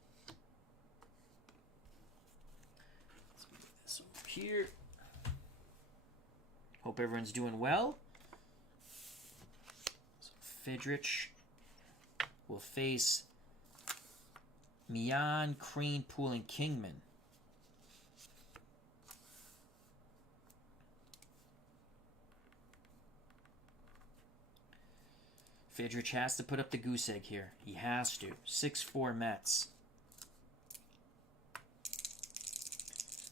Let's move this over here. Hope everyone's doing well. So Fidrych will face Mian, Cranepool, and Kingman. Fidrych has to put up the goose egg here. He has to. 6-4 Mets.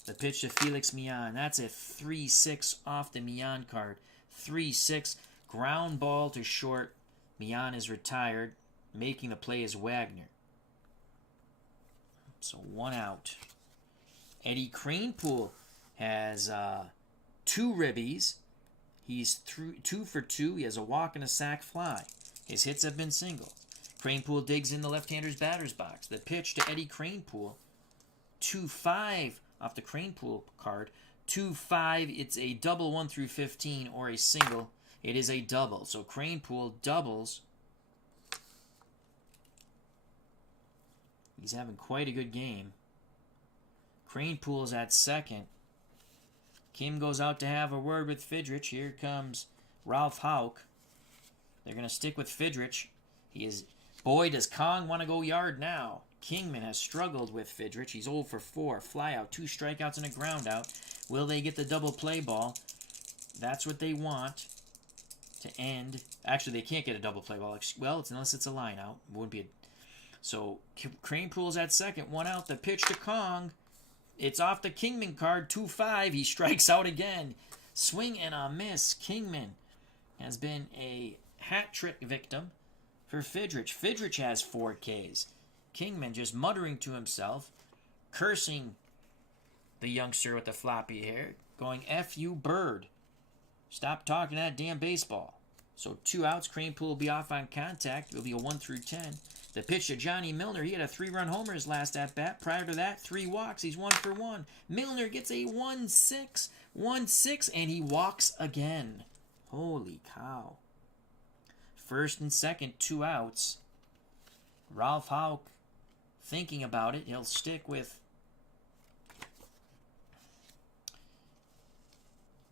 The pitch to Felix Mian. That's a 3-6 off the Mian card. 3-6. Ground ball to short. Mian is retired. Making the play is Wagner. So 1 out. Eddie Cranepool has 2 ribbies. He's 2 for 2. He has a walk and a sac fly. His hits have been single. Cranepool digs in the left-hander's batter's box. The pitch to Eddie Cranepool. 2-5 off the Cranepool card. 2-5. It's a double 1 through 15 or a single. It is a double. So Cranepool doubles. He's having quite a good game. Cranepool is at second. Kim goes out to have a word with Fidrych. Here comes Ralph Houck. They're going to stick with Fidrych. Boy, does Kong want to go yard now. Kingman has struggled with Fidrych. He's 0 for 4. Fly out, 2 strikeouts and a ground out. Will they get the double play ball? That's what they want to end. Actually, they can't get a double play ball. Well, unless it's a line out. It wouldn't be So Cranepool's at second. 1 out. The pitch to Kong. It's off the Kingman card. 2-5. He strikes out again. Swing and a miss. Kingman has been a hat trick victim for Fidrych. Fidrych has 4 Ks. Kingman just muttering to himself, cursing the youngster with the floppy hair, going, F you, bird. Stop talking that damn baseball. So 2 outs. Cranepool will be off on contact. It'll be a 1 through 10. The pitch to Johnny Milner. He had a 3-run homer his last at-bat. Prior to that, 3 walks. He's 1 for 1. Milner gets a 1-6. 1-6, and he walks again. Holy cow. First and second, 2 outs. Ralph Houck thinking about it. He'll stick with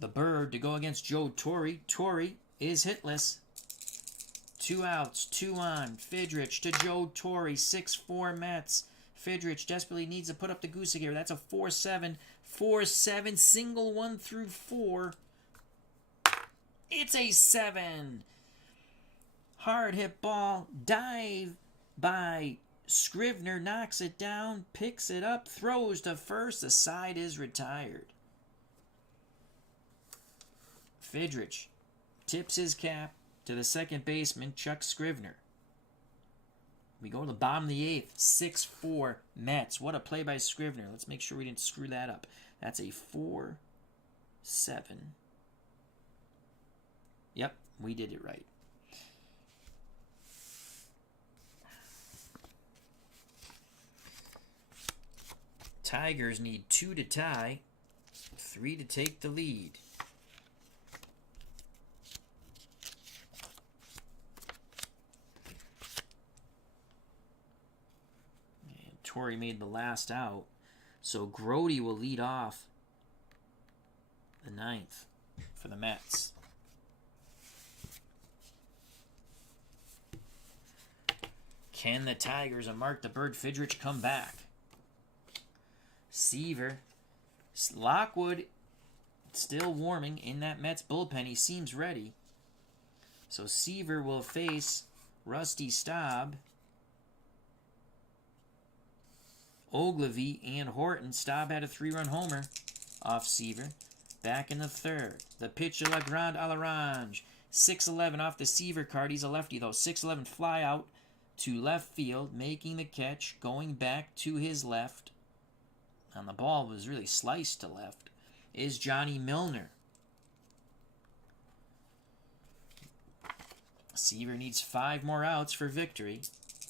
the bird to go against Joe Torre. Torre is hitless. 2 outs, 2 on. Fidrych to Joe Torre. 6-4 Mets. Fidrych desperately needs to put up the goose egg here. That's a 4-7. 4-7. Single 1 through 4. It's a 7. Hard hit ball. Dive by Scrivener. Knocks it down. Picks it up. Throws to first. The side is retired. Fidrych tips his cap to the second baseman, Chuck Scrivener. We go to the bottom of the 8th. 6-4 Mets. What a play by Scrivener. Let's make sure we didn't screw that up. That's a 4-7. Yep, we did it right. Tigers need 2 to tie, 3 to take the lead. And Torrey made the last out, so Grody will lead off the 9th for the Mets. Can the Tigers and Mark the Bird Fidrych come back? Seaver. Lockwood still warming in that Mets bullpen. He seems ready. So Seaver will face Rusty Staub. Ogilvy and Horton. Staub had a 3-run homer off Seaver. Back in the 3rd. The pitch to Legrand Alarange. 6-11 off the Seaver card. He's a lefty though. 6-11 fly out to left field. Making the catch. Going back to his left. And the ball was really sliced to left, is Johnny Milner. Seaver needs 5 more outs for victory.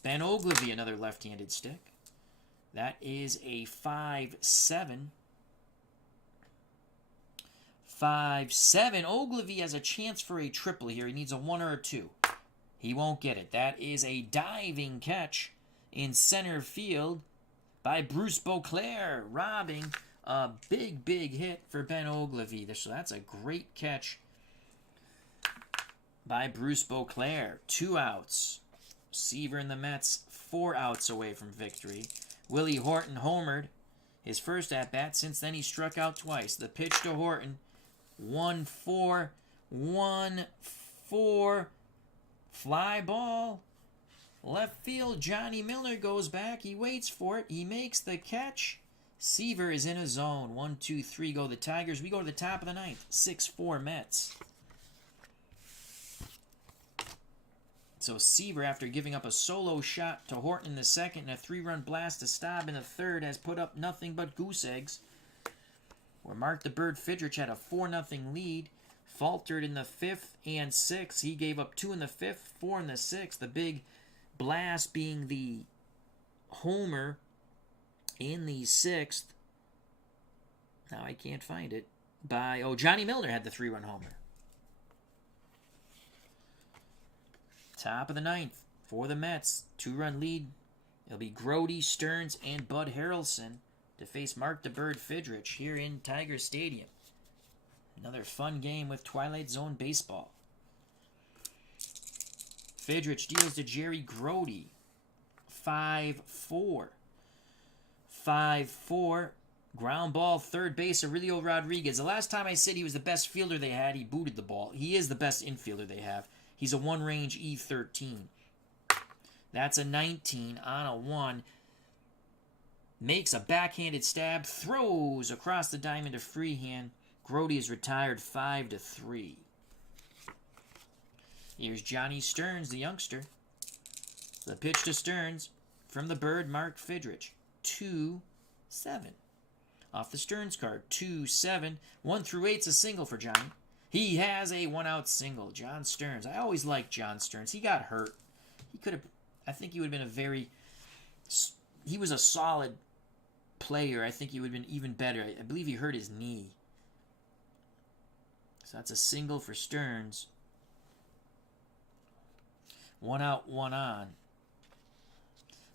Ben Ogilvy, another left-handed stick. That is a 5-7. 5-7. Ogilvy has a chance for a triple here. He needs a 1 or a 2. He won't get it. That is a diving catch in center field by Bruce Beauclair, robbing a big hit for Ben Ogilvy. So that's a great catch by Bruce Beauclair. 2 outs. Seaver and the Mets 4 outs away from victory. Willie Horton homered his first at-bat. Since then, he struck out twice. The pitch to Horton. 1-4. 1-4. Fly ball. Left field, Johnny Milner goes back. He waits for it. He makes the catch. Seaver is in a zone. 1, 2, 3 go the Tigers. We go to the top of the 9th. 6-4 Mets. So Seaver, after giving up a solo shot to Horton in the 2nd and a 3-run blast to Staub in the 3rd, has put up nothing but goose eggs. Where Mark the Bird Fidrych had a 4-0 lead. Faltered in the 5th and 6th. He gave up 2 in the 5th, 4 in the 6th. The big blast being the homer in the 6th. Now I can't find it. Johnny Milner had the 3-run homer. Top of the 9th for the Mets. 2-run lead. It'll be Grody, Stearns, and Bud Harrelson to face Mark the Bird Fidrych here in Tiger Stadium. Another fun game with Twilight Zone baseball. Fidrych deals to Jerry Grody. 5-4. 5-4. Ground ball, third base, Aurelio Rodriguez. The last time I said he was the best fielder they had, he booted the ball. He is the best infielder they have. He's a 1-range E13. That's a 19 on a 1. Makes a backhanded stab. Throws across the diamond to Freehand. Grody is retired 5-3. Here's Johnny Stearns, the youngster. The pitch to Stearns from the Bird, Mark Fidrych. 2-7. Off the Stearns card. 2-7. 1 through 8's a single for Johnny. He has a 1-out single. John Stearns. I always liked John Stearns. He got hurt. He could have... I think he would have been a very... He was a solid player. I think he would have been even better. I believe he hurt his knee. So that's a single for Stearns. 1 out, 1 on.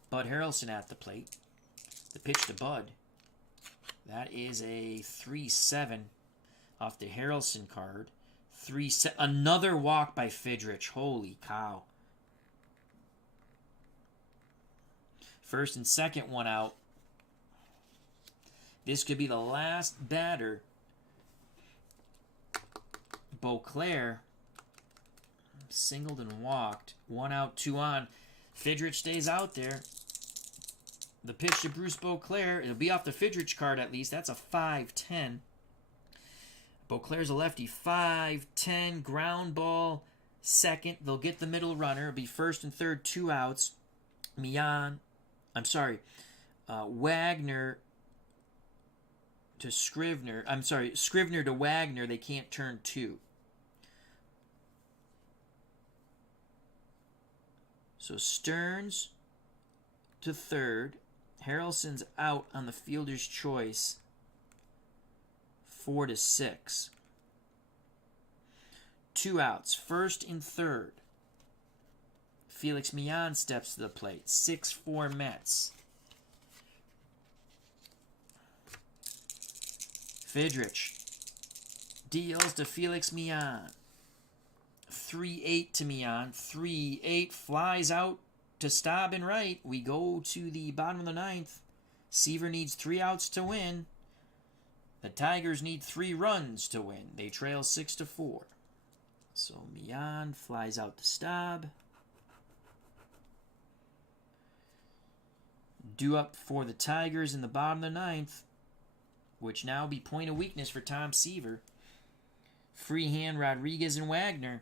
Bud Harrelson at the plate. The pitch to Bud. That is a 3-7 off the Harrelson card. 3-7. Another walk by Fidrych. Holy cow. First and second, 1 out. This could be the last batter. Beauclair singled and walked. 1 out, 2 on. Fidrych stays out there. The pitch to Bruce Beauclair. It'll be off the Fidrych card at least. That's a 5-10. Beauclair's a lefty. 5-10. Ground ball. Second. They'll get the middle runner. It'll be first and third, 2 outs. Wagner to Scrivener. I'm sorry, Scrivener to Wagner. They can't turn 2. So Stearns to third. Harrelson's out on the fielder's choice. 4 to 6. 2 outs. First and third. Felix Millan steps to the plate. 6-4 Mets. Fidrych deals to Felix Millan. 3-8 to Millan. 3-8 flies out to Staub and right. We go to the bottom of the 9th. Seaver needs 3 outs to win. The Tigers need 3 runs to win. They trail 6-4. So Millan flies out to Staub. Due up for the Tigers in the bottom of the 9th, which now be point of weakness for Tom Seaver. Freehand, Rodriguez, and Wagner.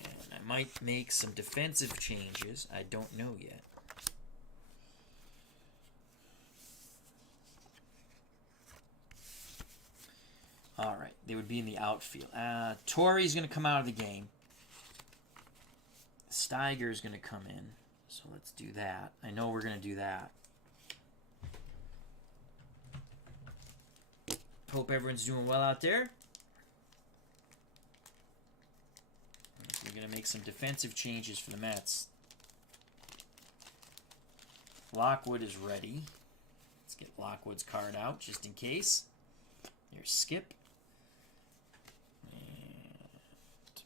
And I might make some defensive changes. I don't know yet. All right, they would be in the outfield. Torrey's going to come out of the game. Steiger's going to come in. So let's do that. I know we're going to do that. Hope everyone's doing well out there. We're going to make some defensive changes for the Mets. Lockwood is ready. Let's get Lockwood's card out just in case. Here's Skip.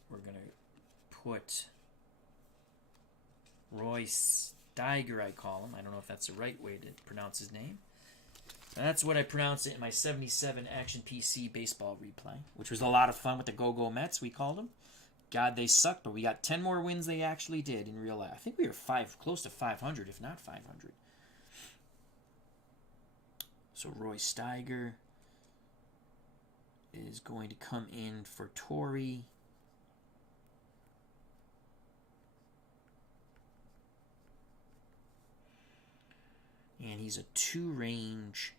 We're going to put Roy Steiger, I call him. I don't know if that's the right way to pronounce his name. That's what I pronounced it in my 77 Action PC baseball replay, which was a lot of fun with the Go-Go Mets, we called them. God, they sucked, but we got 10 more wins they actually did in real life. I think we were close to 500, if not 500. So Roy Steiger is going to come in for Torrey. And he's a 2-range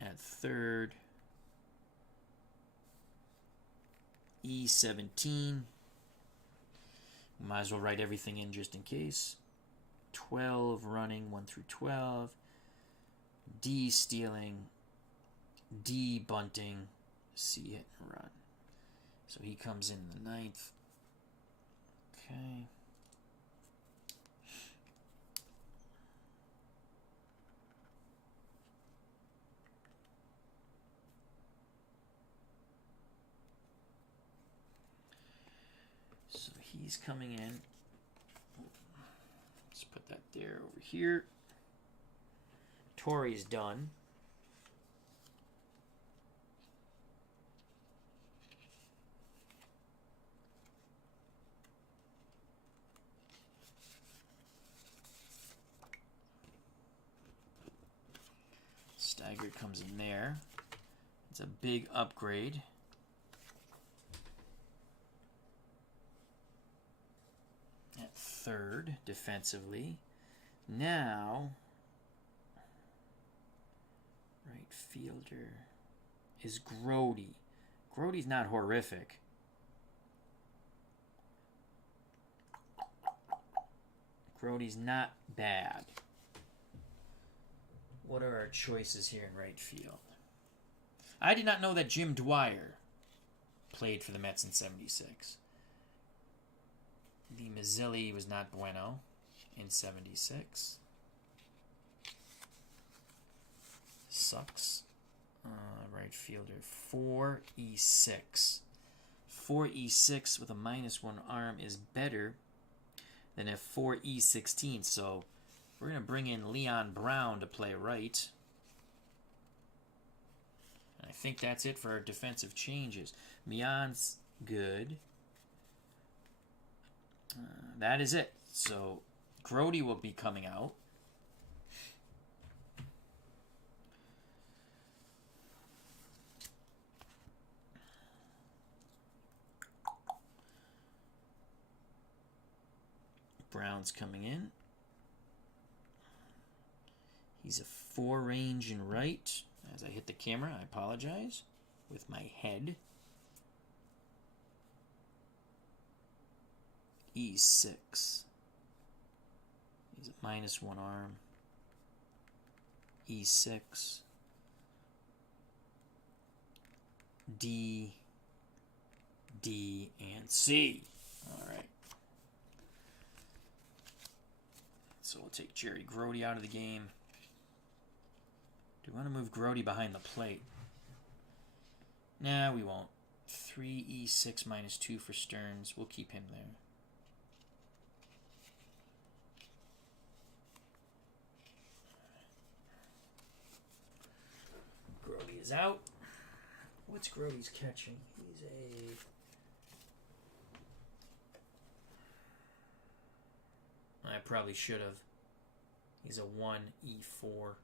at third. E17. Might as well write everything in just in case. 12 running, 1 through 12. D stealing. D bunting. C hit and run. So he comes in the 9th. Okay. So he's coming in. Let's put that there over here. Torrey's done. Steiger comes in there. It's a big upgrade. At third, defensively. Now, right fielder is Grody. Grody's not horrific. Grody's not bad. What are our choices here in right field? I did not know that Jim Dwyer played for the Mets in 76. The Mazzilli was not bueno in 76. Sucks. Right fielder, 4E6. 4E6 with a -1 arm is better than a 4E16. So we're going to bring in Leon Brown to play right. And I think that's it for our defensive changes. Mian's good. That is it. So Grody will be coming out. Brown's coming in. He's a 4 range and right. As I hit the camera, I apologize. With my head. E6. He's a -1 arm. E6. D, D, and C. All right. So we'll take Jerry Grody out of the game. Do we want to move Grody behind the plate? Nah, we won't. 3E6 -2 for Stearns. We'll keep him there. Grody is out. What's Grody's catching? He's a... I probably should have. He's a 1E4.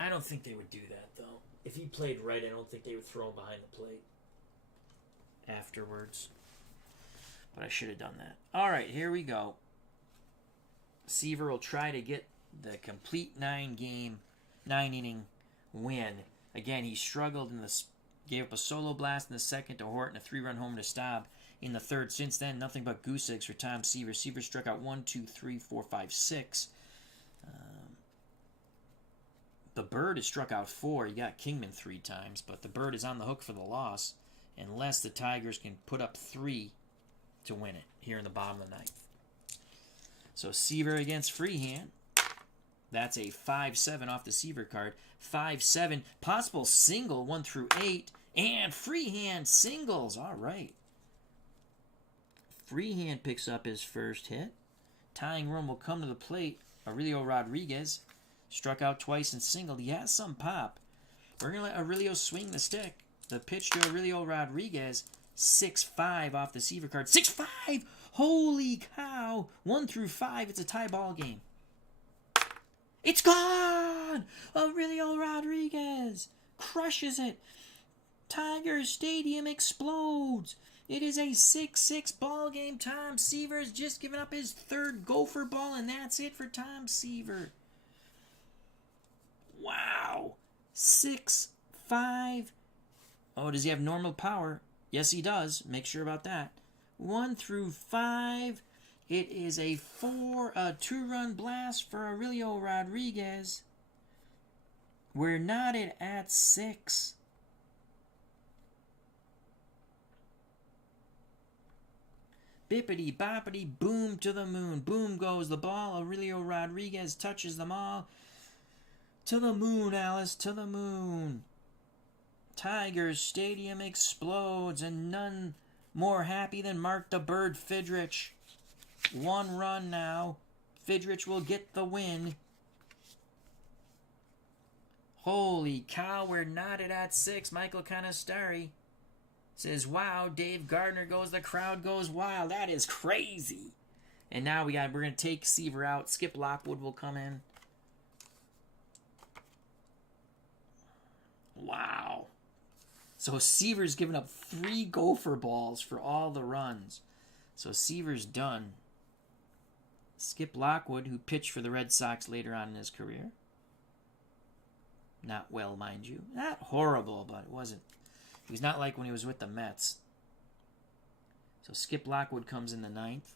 I don't think they would do that, though. If he played right, I don't think they would throw him behind the plate afterwards. But I should have done that. All right, here we go. Seaver will try to get the complete 9-inning win. Again, he struggled in the... Gave up a solo blast in the second to Horton, a 3-run homer to Staub in the third. Since then, nothing but goose eggs for Tom Seaver. Seaver struck out 1, 2, 3, 4, 5, 6. The Bird has struck out 4. You got Kingman 3 times, but the Bird is on the hook for the loss unless the Tigers can put up 3 to win it here in the bottom of the ninth. So Seaver against Freehand. That's a 5-7 off the Seaver card. 5-7. Possible single 1 through 8. And Freehand singles. All right. Freehand picks up his first hit. Tying run will come to the plate. Aurelio Rodriguez struck out twice and singled. He has some pop. We're going to let Aurelio swing the stick. The pitch to Aurelio Rodriguez. 6-5 off the Seaver card. 6-5! Holy cow! 1 through 5. It's a tie ball game. It's gone! Aurelio Rodriguez crushes it. Tiger Stadium explodes. It is a 6-6 ball game. Tom Seaver's just given up his 3rd gopher ball, and that's it for Tom Seaver. Wow. 6-5. Oh, does he have normal power? Yes, he does. Make sure about that. 1 through 5. It is a 2-run blast for Aurelio Rodriguez. We're knotted at 6. Bippity boppity boom to the moon. Boom goes the ball. Aurelio Rodriguez touches them all. To the moon, Alice, to the moon. Tigers Stadium explodes, and none more happy than Mark the Bird Fidrych. 1 run now. Fidrych will get the win. Holy cow, we're knotted at 6. Michael Canastari says, wow, Dave Gardner goes, the crowd goes wild. That is crazy. And now we're going to take Seaver out. Skip Lockwood will come in. Wow. So Seaver's given up 3 gopher balls for all the runs. So Seaver's done. Skip Lockwood, who pitched for the Red Sox later on in his career. Not well, mind you. Not horrible, but it wasn't. He was not like when he was with the Mets. So Skip Lockwood comes in the 9th.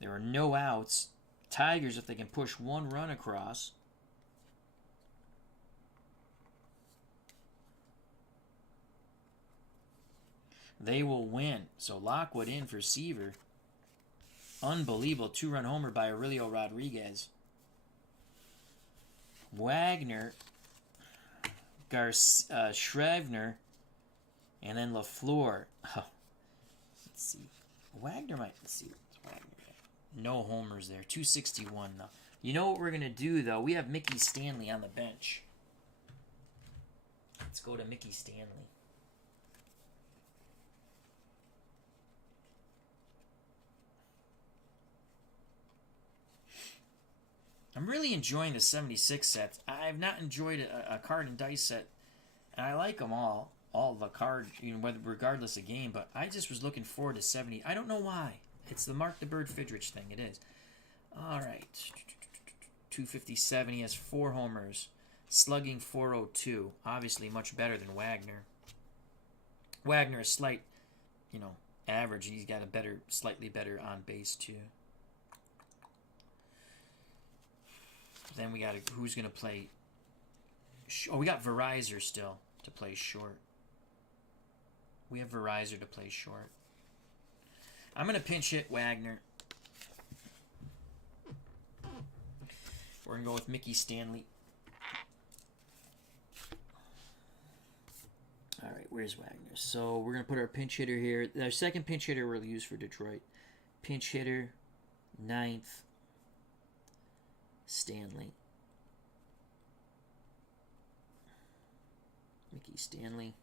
There are no outs. Tigers, if they can push 1 run across. They will win. So Lockwood in for Seaver. Unbelievable 2-run homer by Aurelio Rodriguez. Wagner, Shrevner, and then LaFleur. Oh, let's see. Wagner might. Let's see. What's Wagner got? No homers there. 261 though. You know what we're gonna do though? We have Mickey Stanley on the bench. Let's go to Mickey Stanley. I'm really enjoying the 76 sets. I've not enjoyed a card and dice set, and I like them all. all the card, whether regardless of game. But I just was looking forward to 70. I don't know why. It's the Mark the Bird Fidrych thing. It is. All right. 257. He has 4 homers. Slugging 402. Obviously much better than Wagner. Wagner is slight, average. He's got a slightly better on base too. Then we got who's going to play. We got Verizon still to play short. We have Verizon to play short. I'm going to pinch hit Wagner. We're going to go with Mickey Stanley. All right, where's Wagner? So we're going to put our pinch hitter here. Our second pinch hitter we'll use for Detroit. Pinch hitter, 9th, Stanley. Mickey Stanley.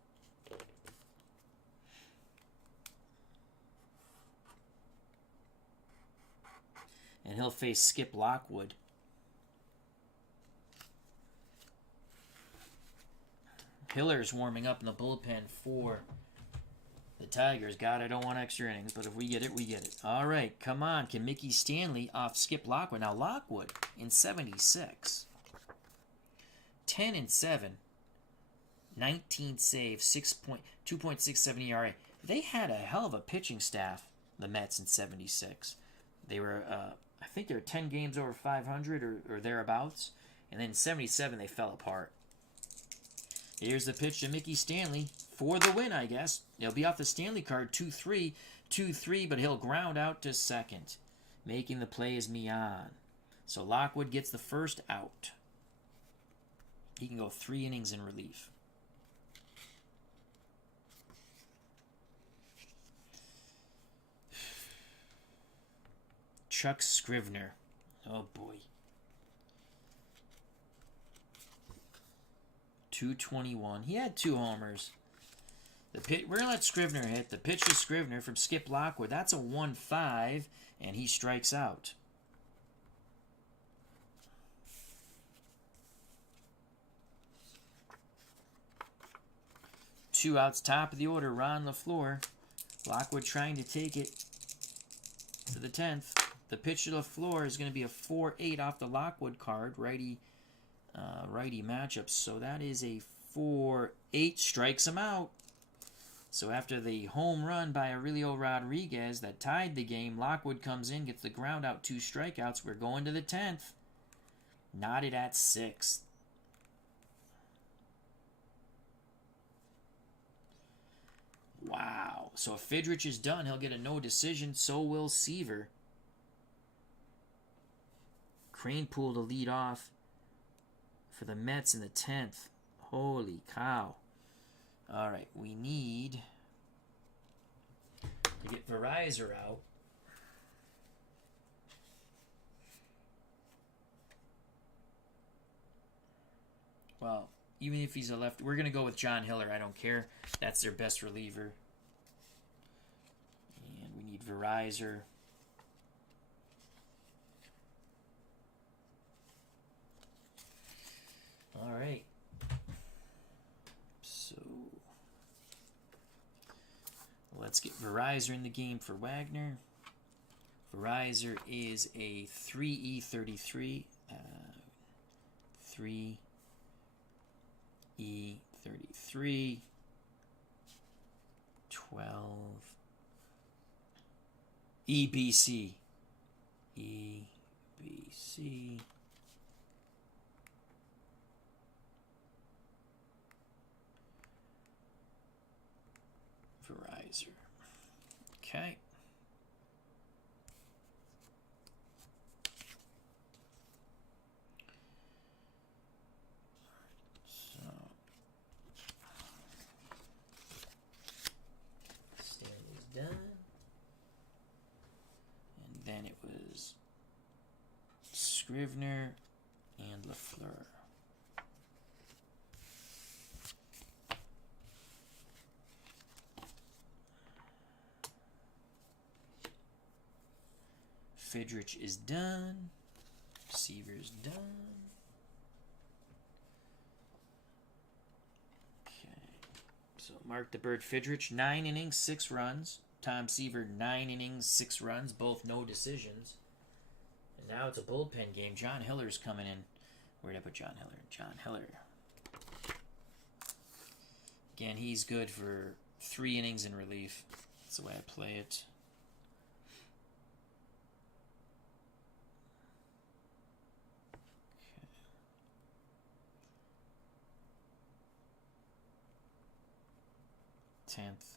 And he'll face Skip Lockwood. Hiller's warming up in the bullpen for the Tigers. God, I don't want extra innings, but if we get it, we get it. All right, come on. Can Mickey Stanley off Skip Lockwood? Now, Lockwood in 76. 10-7. 19 saves, 2.67 ERA. They had a hell of a pitching staff, the Mets, in 76. They were, I think they were 10 games over 500 or thereabouts. And then in 77, they fell apart. Here's the pitch to Mickey Stanley for the win, I guess. He'll be off the Stanley card 2-3, 2-3, but he'll ground out to second. Making the play is Mian. So Lockwood gets the first out. He can go 3 innings in relief. Chuck Scrivener. Oh boy. 221. He had 2 homers. We're going to let Scrivener hit. The pitch to Scrivener from Skip Lockwood. That's a 1-5, and he strikes out. Two outs, top of the order. Ron LaFleur. Lockwood trying to take it to the 10th. The pitch to LaFleur is going to be a 4-8 off the Lockwood card. Righty matchup. So that is a 4-8. Strikes him out. So after the home run by Aurelio Rodriguez that tied the game, Lockwood comes in, gets the ground out, 2 strikeouts. We're going to the 10th. Knotted at 6th. Wow. So if Fidrych is done, he'll get a no decision. So will Seaver. Cranepool to lead off for the Mets in the 10th. Holy cow. All right, we need to get Verizon out. Well, even if he's a left, we're going to go with John Hiller. I don't care. That's their best reliever. And we need Verizon. All right. So let's get Verizon in the game for Wagner. Verizon is a 3E33. 3E33. 12. EBC. EBC. Verizon. Okay. So Stanley's done. And then it was Scrivener and LaFleur. Fidrych is done. Seaver's done. Okay. So Mark the Bird Fidrych, 9 innings, 6 runs. Tom Seaver, 9 innings, 6 runs, both no decisions. And now it's a bullpen game. John Hiller's coming in. Where did I put John Hiller? John Hiller. Again, he's good for 3 innings in relief. That's the way I play it. Okay. 10th.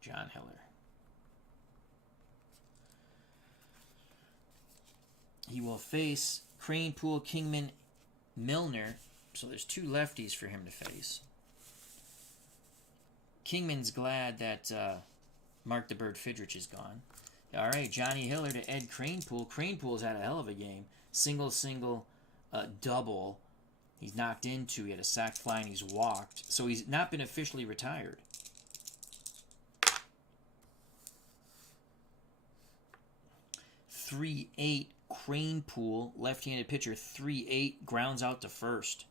John Hiller. He will face Cranepool, Kingman, Milner. So there's 2 lefties for him to face. Kingman's glad that Mark the Bird Fidrych is gone. All right, Johnny Hiller to Ed Cranepool. Cranepool's had a hell of a game. Single, double. He's knocked into. He had a sac fly and he's walked. So he's not been officially retired. (3-8) Cranepool, left-handed pitcher. 3-8 grounds out to first.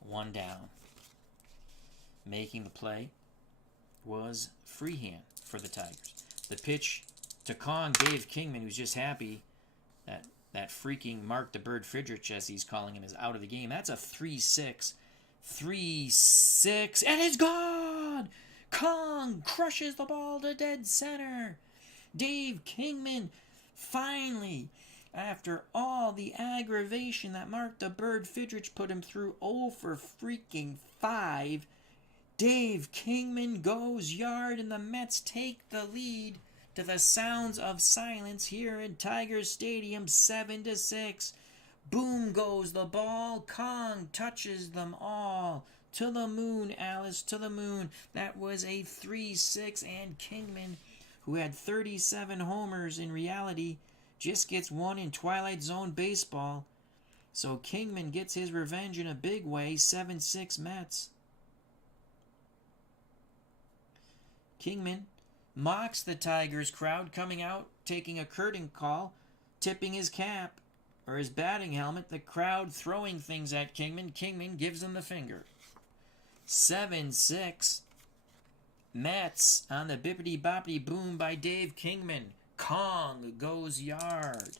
1 down. Making the play was Freehand for the Tigers. The pitch to Kong, Dave Kingman, who's just happy that freaking Mark the Bird Fidrych, as he's calling him, is out of the game. That's a 3-6. 3-6, and it's gone! Kong crushes the ball to dead center. Dave Kingman, finally, after all the aggravation that Mark the Bird Fidrych put him through, 0 for freaking 5, Dave Kingman goes yard and the Mets take the lead to the sounds of silence here in Tiger Stadium, 7-6. Boom goes the ball. Kong touches them all. To the moon, Alice, to the moon. That was a 3-6, and Kingman, who had 37 homers in reality, just gets 1 in Twilight Zone baseball. So Kingman gets his revenge in a big way, 7-6 Mets. Kingman mocks the Tigers crowd coming out, taking a curtain call, tipping his cap or his batting helmet, the crowd throwing things at Kingman. Kingman gives them the finger. 7-6 Mets on the bippity boppity boom by Dave Kingman. Kong goes yard.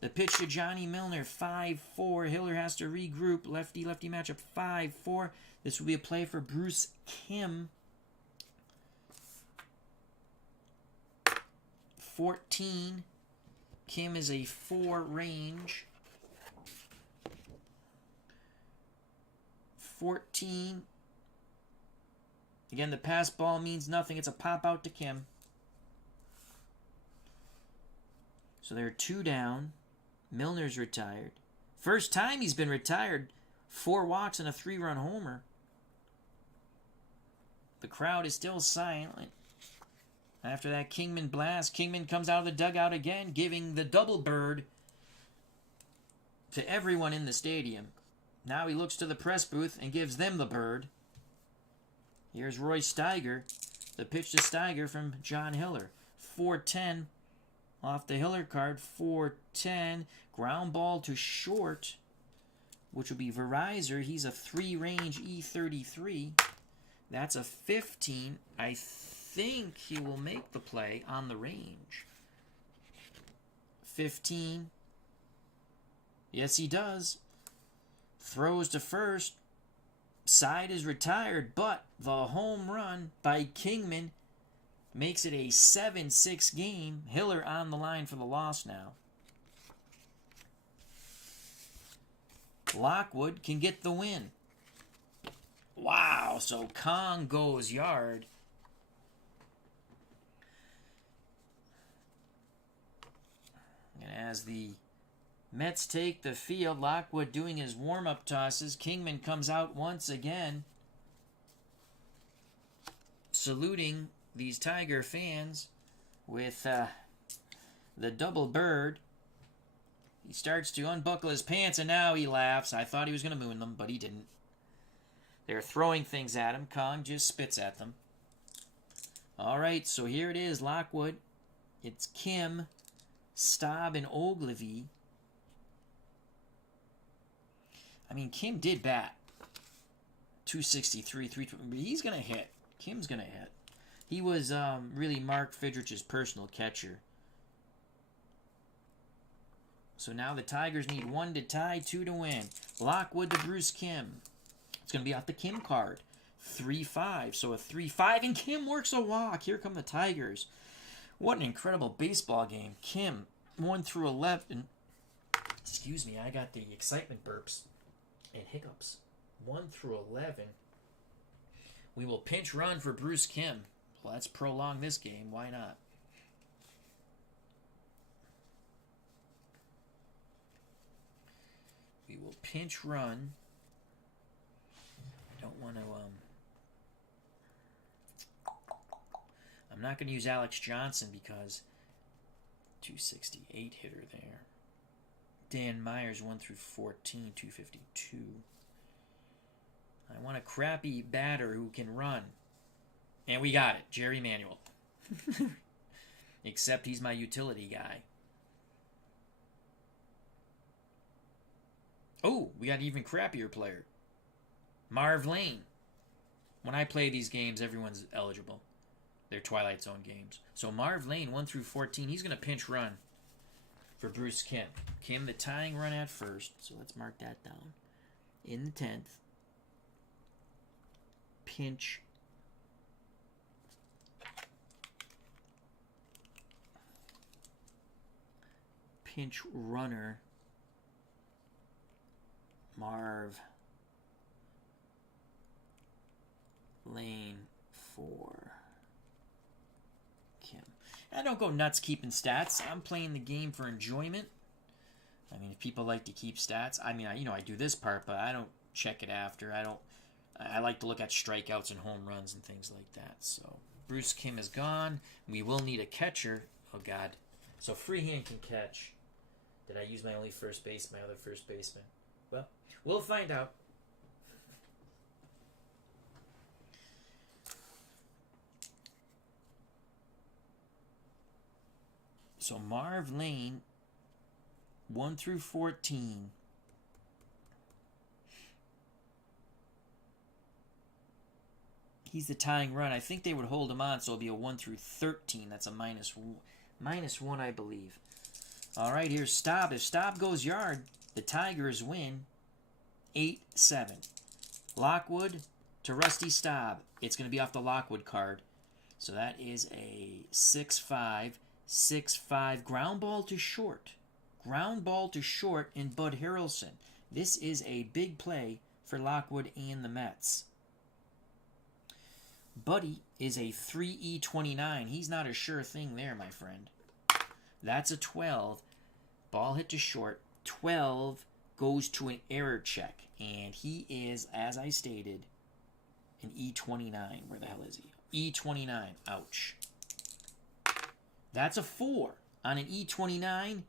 The pitch to Johnny Milner, 5-4. Hiller has to regroup. Lefty-lefty matchup, 5-4. This will be a play for Bruce Kim. 14. Kim is a 4 range. 14. Again, the pass ball means nothing. It's a pop out to Kim. So they're 2 down. Milner's retired. First time he's been retired. 4 walks and a 3-run homer. The crowd is still silent. After that Kingman blast, Kingman comes out of the dugout again, giving the double bird to everyone in the stadium. Now he looks to the press booth and gives them the bird. Here's Roy Steiger. The pitch to Steiger from John Hiller. 4-10 off the Hiller card. 4-10. Ground ball to short, which will be Verizor. He's a 3-range E33. That's a 15. I think he will make the play on the range. 15. Yes, he does. Throws to first. Side is retired, but the home run by Kingman makes it a 7-6 game. Hiller on the line for the loss now. Lockwood can get the win. Wow, so Kong goes yard. And as the Mets take the field, Lockwood doing his warm-up tosses. Kingman comes out once again, saluting these Tiger fans with the double bird. He starts to unbuckle his pants, and now he laughs. I thought he was going to moon them, but he didn't. They're throwing things at him. Kong just spits at them. All right, so here it is, Lockwood. It's Kim, Staub, and Ogilvy. I mean, Kim did bat 263, 320. He's going to hit. Kim's going to hit. He was really Mark Fidrych's personal catcher. So now the Tigers need 1 to tie, 2 to win. Lockwood to Bruce Kim. It's going to be off the Kim card. 3-5. So a 3-5, and Kim works a walk. Here come the Tigers. What an incredible baseball game. Kim, 1 through 11. Excuse me, I got the excitement burps and hiccups. 1 through 11. We will pinch run for Bruce Kim. Well, let's prolong this game. Why not? We will pinch run. I don't want to... I'm not going to use Alex Johnson because 268 hitter there. Dan Myers 1 through 14, 252. I want a crappy batter who can run. And we got it, Jerry Manuel. Except he's my utility guy. Oh, we got an even crappier player. Marv Lane. When I play these games, everyone's eligible. They're Twilight Zone games. So Marv Lane, 1 through 14, he's going to pinch run for Bruce Kim. Kim, the tying run at first. So let's mark that down. In the 10th. Pinch. Pinch runner. Marv Lane for Kim. I don't go nuts keeping stats. I'm playing the game for enjoyment. I mean, if people like to keep stats, I mean, I do this part, but I don't check it after. I like to look at strikeouts and home runs and things like that. So Bruce Kim is gone. We will need a catcher. Oh God. So Freehand can catch. Did I use my only first base, my other first baseman? Well, we'll find out. So Marv Lane, 1 through 14. He's the tying run. I think they would hold him on, so it'll be a 1 through 13. That's a minus 1, I believe. All right, here's Staub. If Staub goes yard, the Tigers win 8-7. Lockwood to Rusty Staub. It's going to be off the Lockwood card. So that is a 6-5, 6-5. Ground ball to short. Ground ball to short in Bud Harrelson. This is a big play for Lockwood and the Mets. Buddy is a 3E29. He's not a sure thing there, my friend. That's a 12. Ball hit to short. 12 goes to an error check. And he is, as I stated, an E29. Where the hell is he? E29. Ouch. That's a 4. On an E29,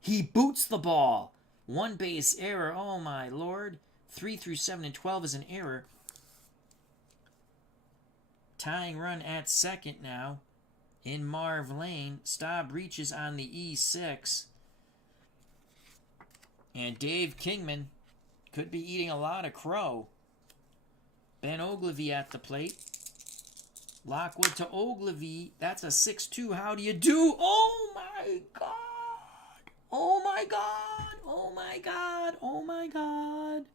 he boots the ball. 1 base error. Oh, my Lord. 3 through 7 and 12 is an error. Tying run at second now. In Marv Lane, Staub reaches on the E6. And Dave Kingman could be eating a lot of crow. Ben Ogilvy at the plate. Lockwood to Ogilvy. That's a 6-2. How do you do? Oh, my God. Oh, my God. Oh, my God. Oh, my God.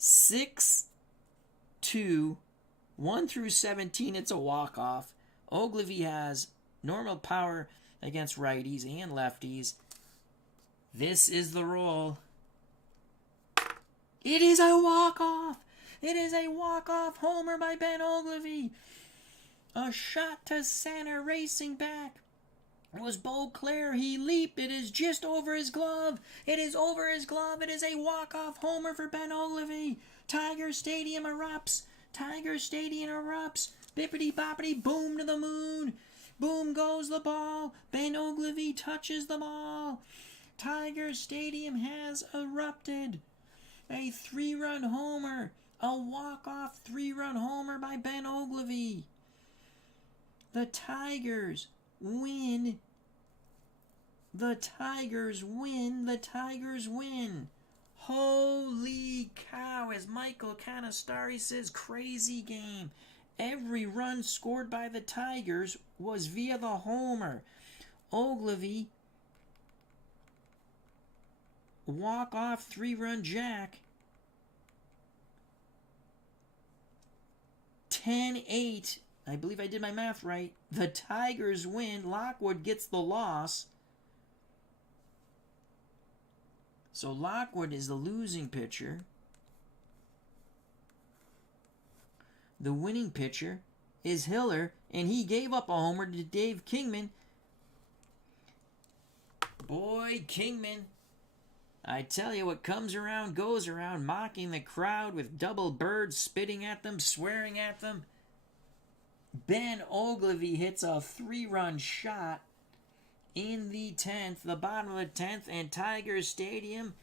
6-2. 1 through 17, it's a walk-off. Ogilvy has normal power against righties and lefties. This is the roll. It is a walk-off. It is a walk-off homer by Ben Ogilvy. A shot to center, racing back. It was Beauclair. He leaped. It is just over his glove. It is over his glove. It is a walk-off homer for Ben Ogilvy. Tiger Stadium erupts. Tiger Stadium erupts. Bippity-boppity, boom to the moon. Boom goes the ball. Ben Ogilvy touches the ball. Tiger Stadium has erupted. A 3-run homer. A walk-off 3-run homer by Ben Ogilvy. The Tigers win. The Tigers win. The Tigers win. Holy cow, as Michael Canastari says, crazy game. Every run scored by the Tigers was via the homer. Ogilvy, walk-off 3-run jack. 10-8. I believe I did my math right. The Tigers win. Lockwood gets the loss. So Lockwood is the losing pitcher. The winning pitcher is Hiller, and he gave up a homer to Dave Kingman. Boy, Kingman, I tell you, what comes around goes around, mocking the crowd with double birds, spitting at them, swearing at them. Ben Ogilvy hits a 3-run shot in the 10th, the bottom of the 10th, and Tiger Stadium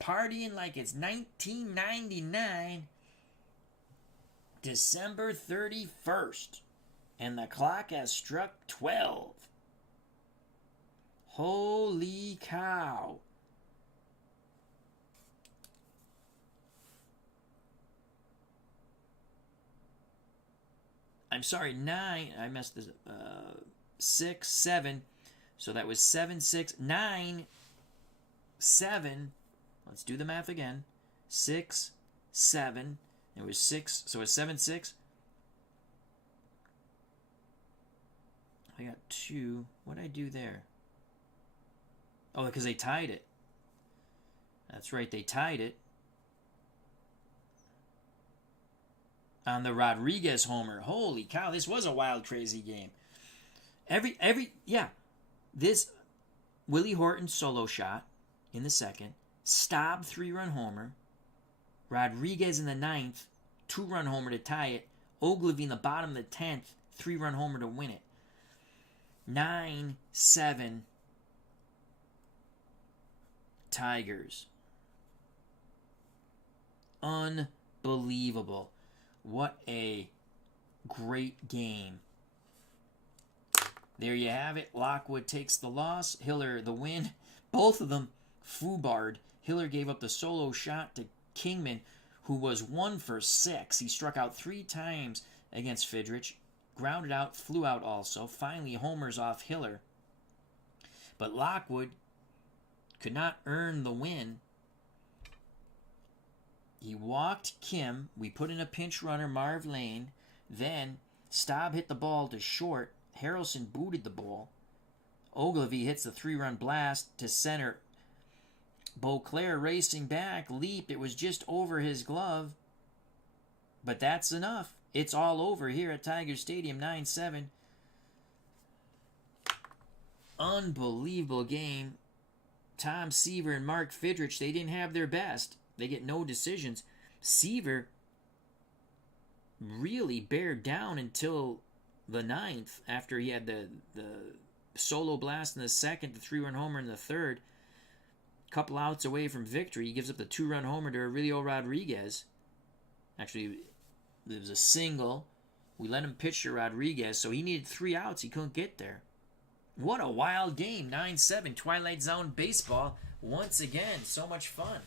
partying like it's 1999, December 31st, and the clock has struck 12. Holy cow. I'm sorry, 9. I messed this up. 6, 7. So that was 7, 6, 9, 7. Let's do the math again. 6, 7. It was 6. So it's 7, 6. I got 2. What did I do there? Oh, because they tied it. That's right, they tied it. On the Rodriguez homer. Holy cow, this was a wild, crazy game. This Willie Horton solo shot in the 2nd, Staub 3-run homer, Rodriguez in the 9th, 2-run homer to tie it, Ogilvy in the bottom of the 10th, 3-run homer to win it. 9-7 Tigers. Unbelievable. What a great game. There you have it. Lockwood takes the loss. Hiller the win. Both of them foobarred. Hiller gave up the solo shot to Kingman, who was 1 for 6. He struck out 3 times against Fidrych. Grounded out, flew out also. Finally, homers off Hiller. But Lockwood could not earn the win. He walked Kim. We put in a pinch runner, Marv Lane. Then Staub hit the ball to short. Harrelson booted the ball. Ogilvy hits the 3-run blast to center. Beauclair racing back, leaped. It was just over his glove. But that's enough. It's all over here at Tiger Stadium, 9-7. Unbelievable game. Tom Seaver and Mark Fidrych, they didn't have their best. They get no decisions. Seaver really bared down until the 9th, after he had the solo blast in the 2nd, the 3-run homer in the 3rd. Couple outs away from victory. He gives up the 2-run homer to Aurelio Rodriguez. Actually, it was a single. We let him pitch to Rodriguez, so he needed 3 outs. He couldn't get there. What a wild game. 9-7. Twilight Zone baseball. Once again, so much fun.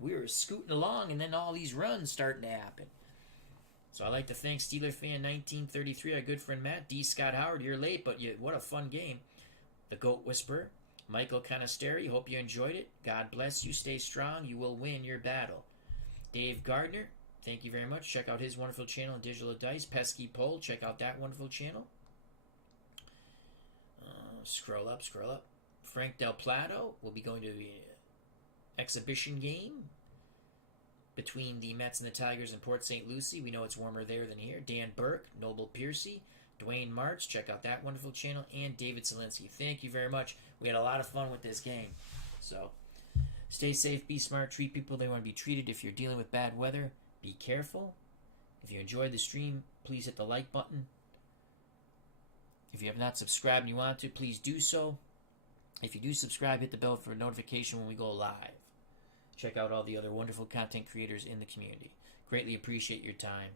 We were scooting along, and then all these runs starting to happen. So I'd like to thank Steeler Fan 1933, our good friend Matt, D. Scott Howard. You're late, but what a fun game. The Goat Whisperer, Michael Canasteri. Hope you enjoyed it. God bless you. Stay strong. You will win your battle. Dave Gardner, thank you very much. Check out his wonderful channel on Digital Dice. Pesky Pole, check out that wonderful channel. Scroll up. Frank Del Plato will be going to the exhibition game between the Mets and the Tigers in Port St. Lucie. We know it's warmer there than here. Dan Burke, Noble Piercy, Dwayne March, check out that wonderful channel, and David Zielinski. Thank you very much. We had a lot of fun with this game. So, stay safe, be smart, treat people they want to be treated. If you're dealing with bad weather, be careful. If you enjoyed the stream, please hit the like button. If you have not subscribed and you want to, please do so. If you do subscribe, hit the bell for a notification when we go live. Check out all the other wonderful content creators in the community. Greatly appreciate your time.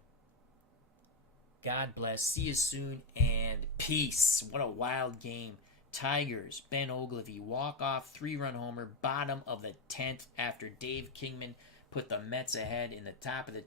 God bless. See you soon, and peace. What a wild game. Tigers, Ben Ogilvy, walk-off 3-run homer, bottom of the 10th after Dave Kingman put the Mets ahead in the top of the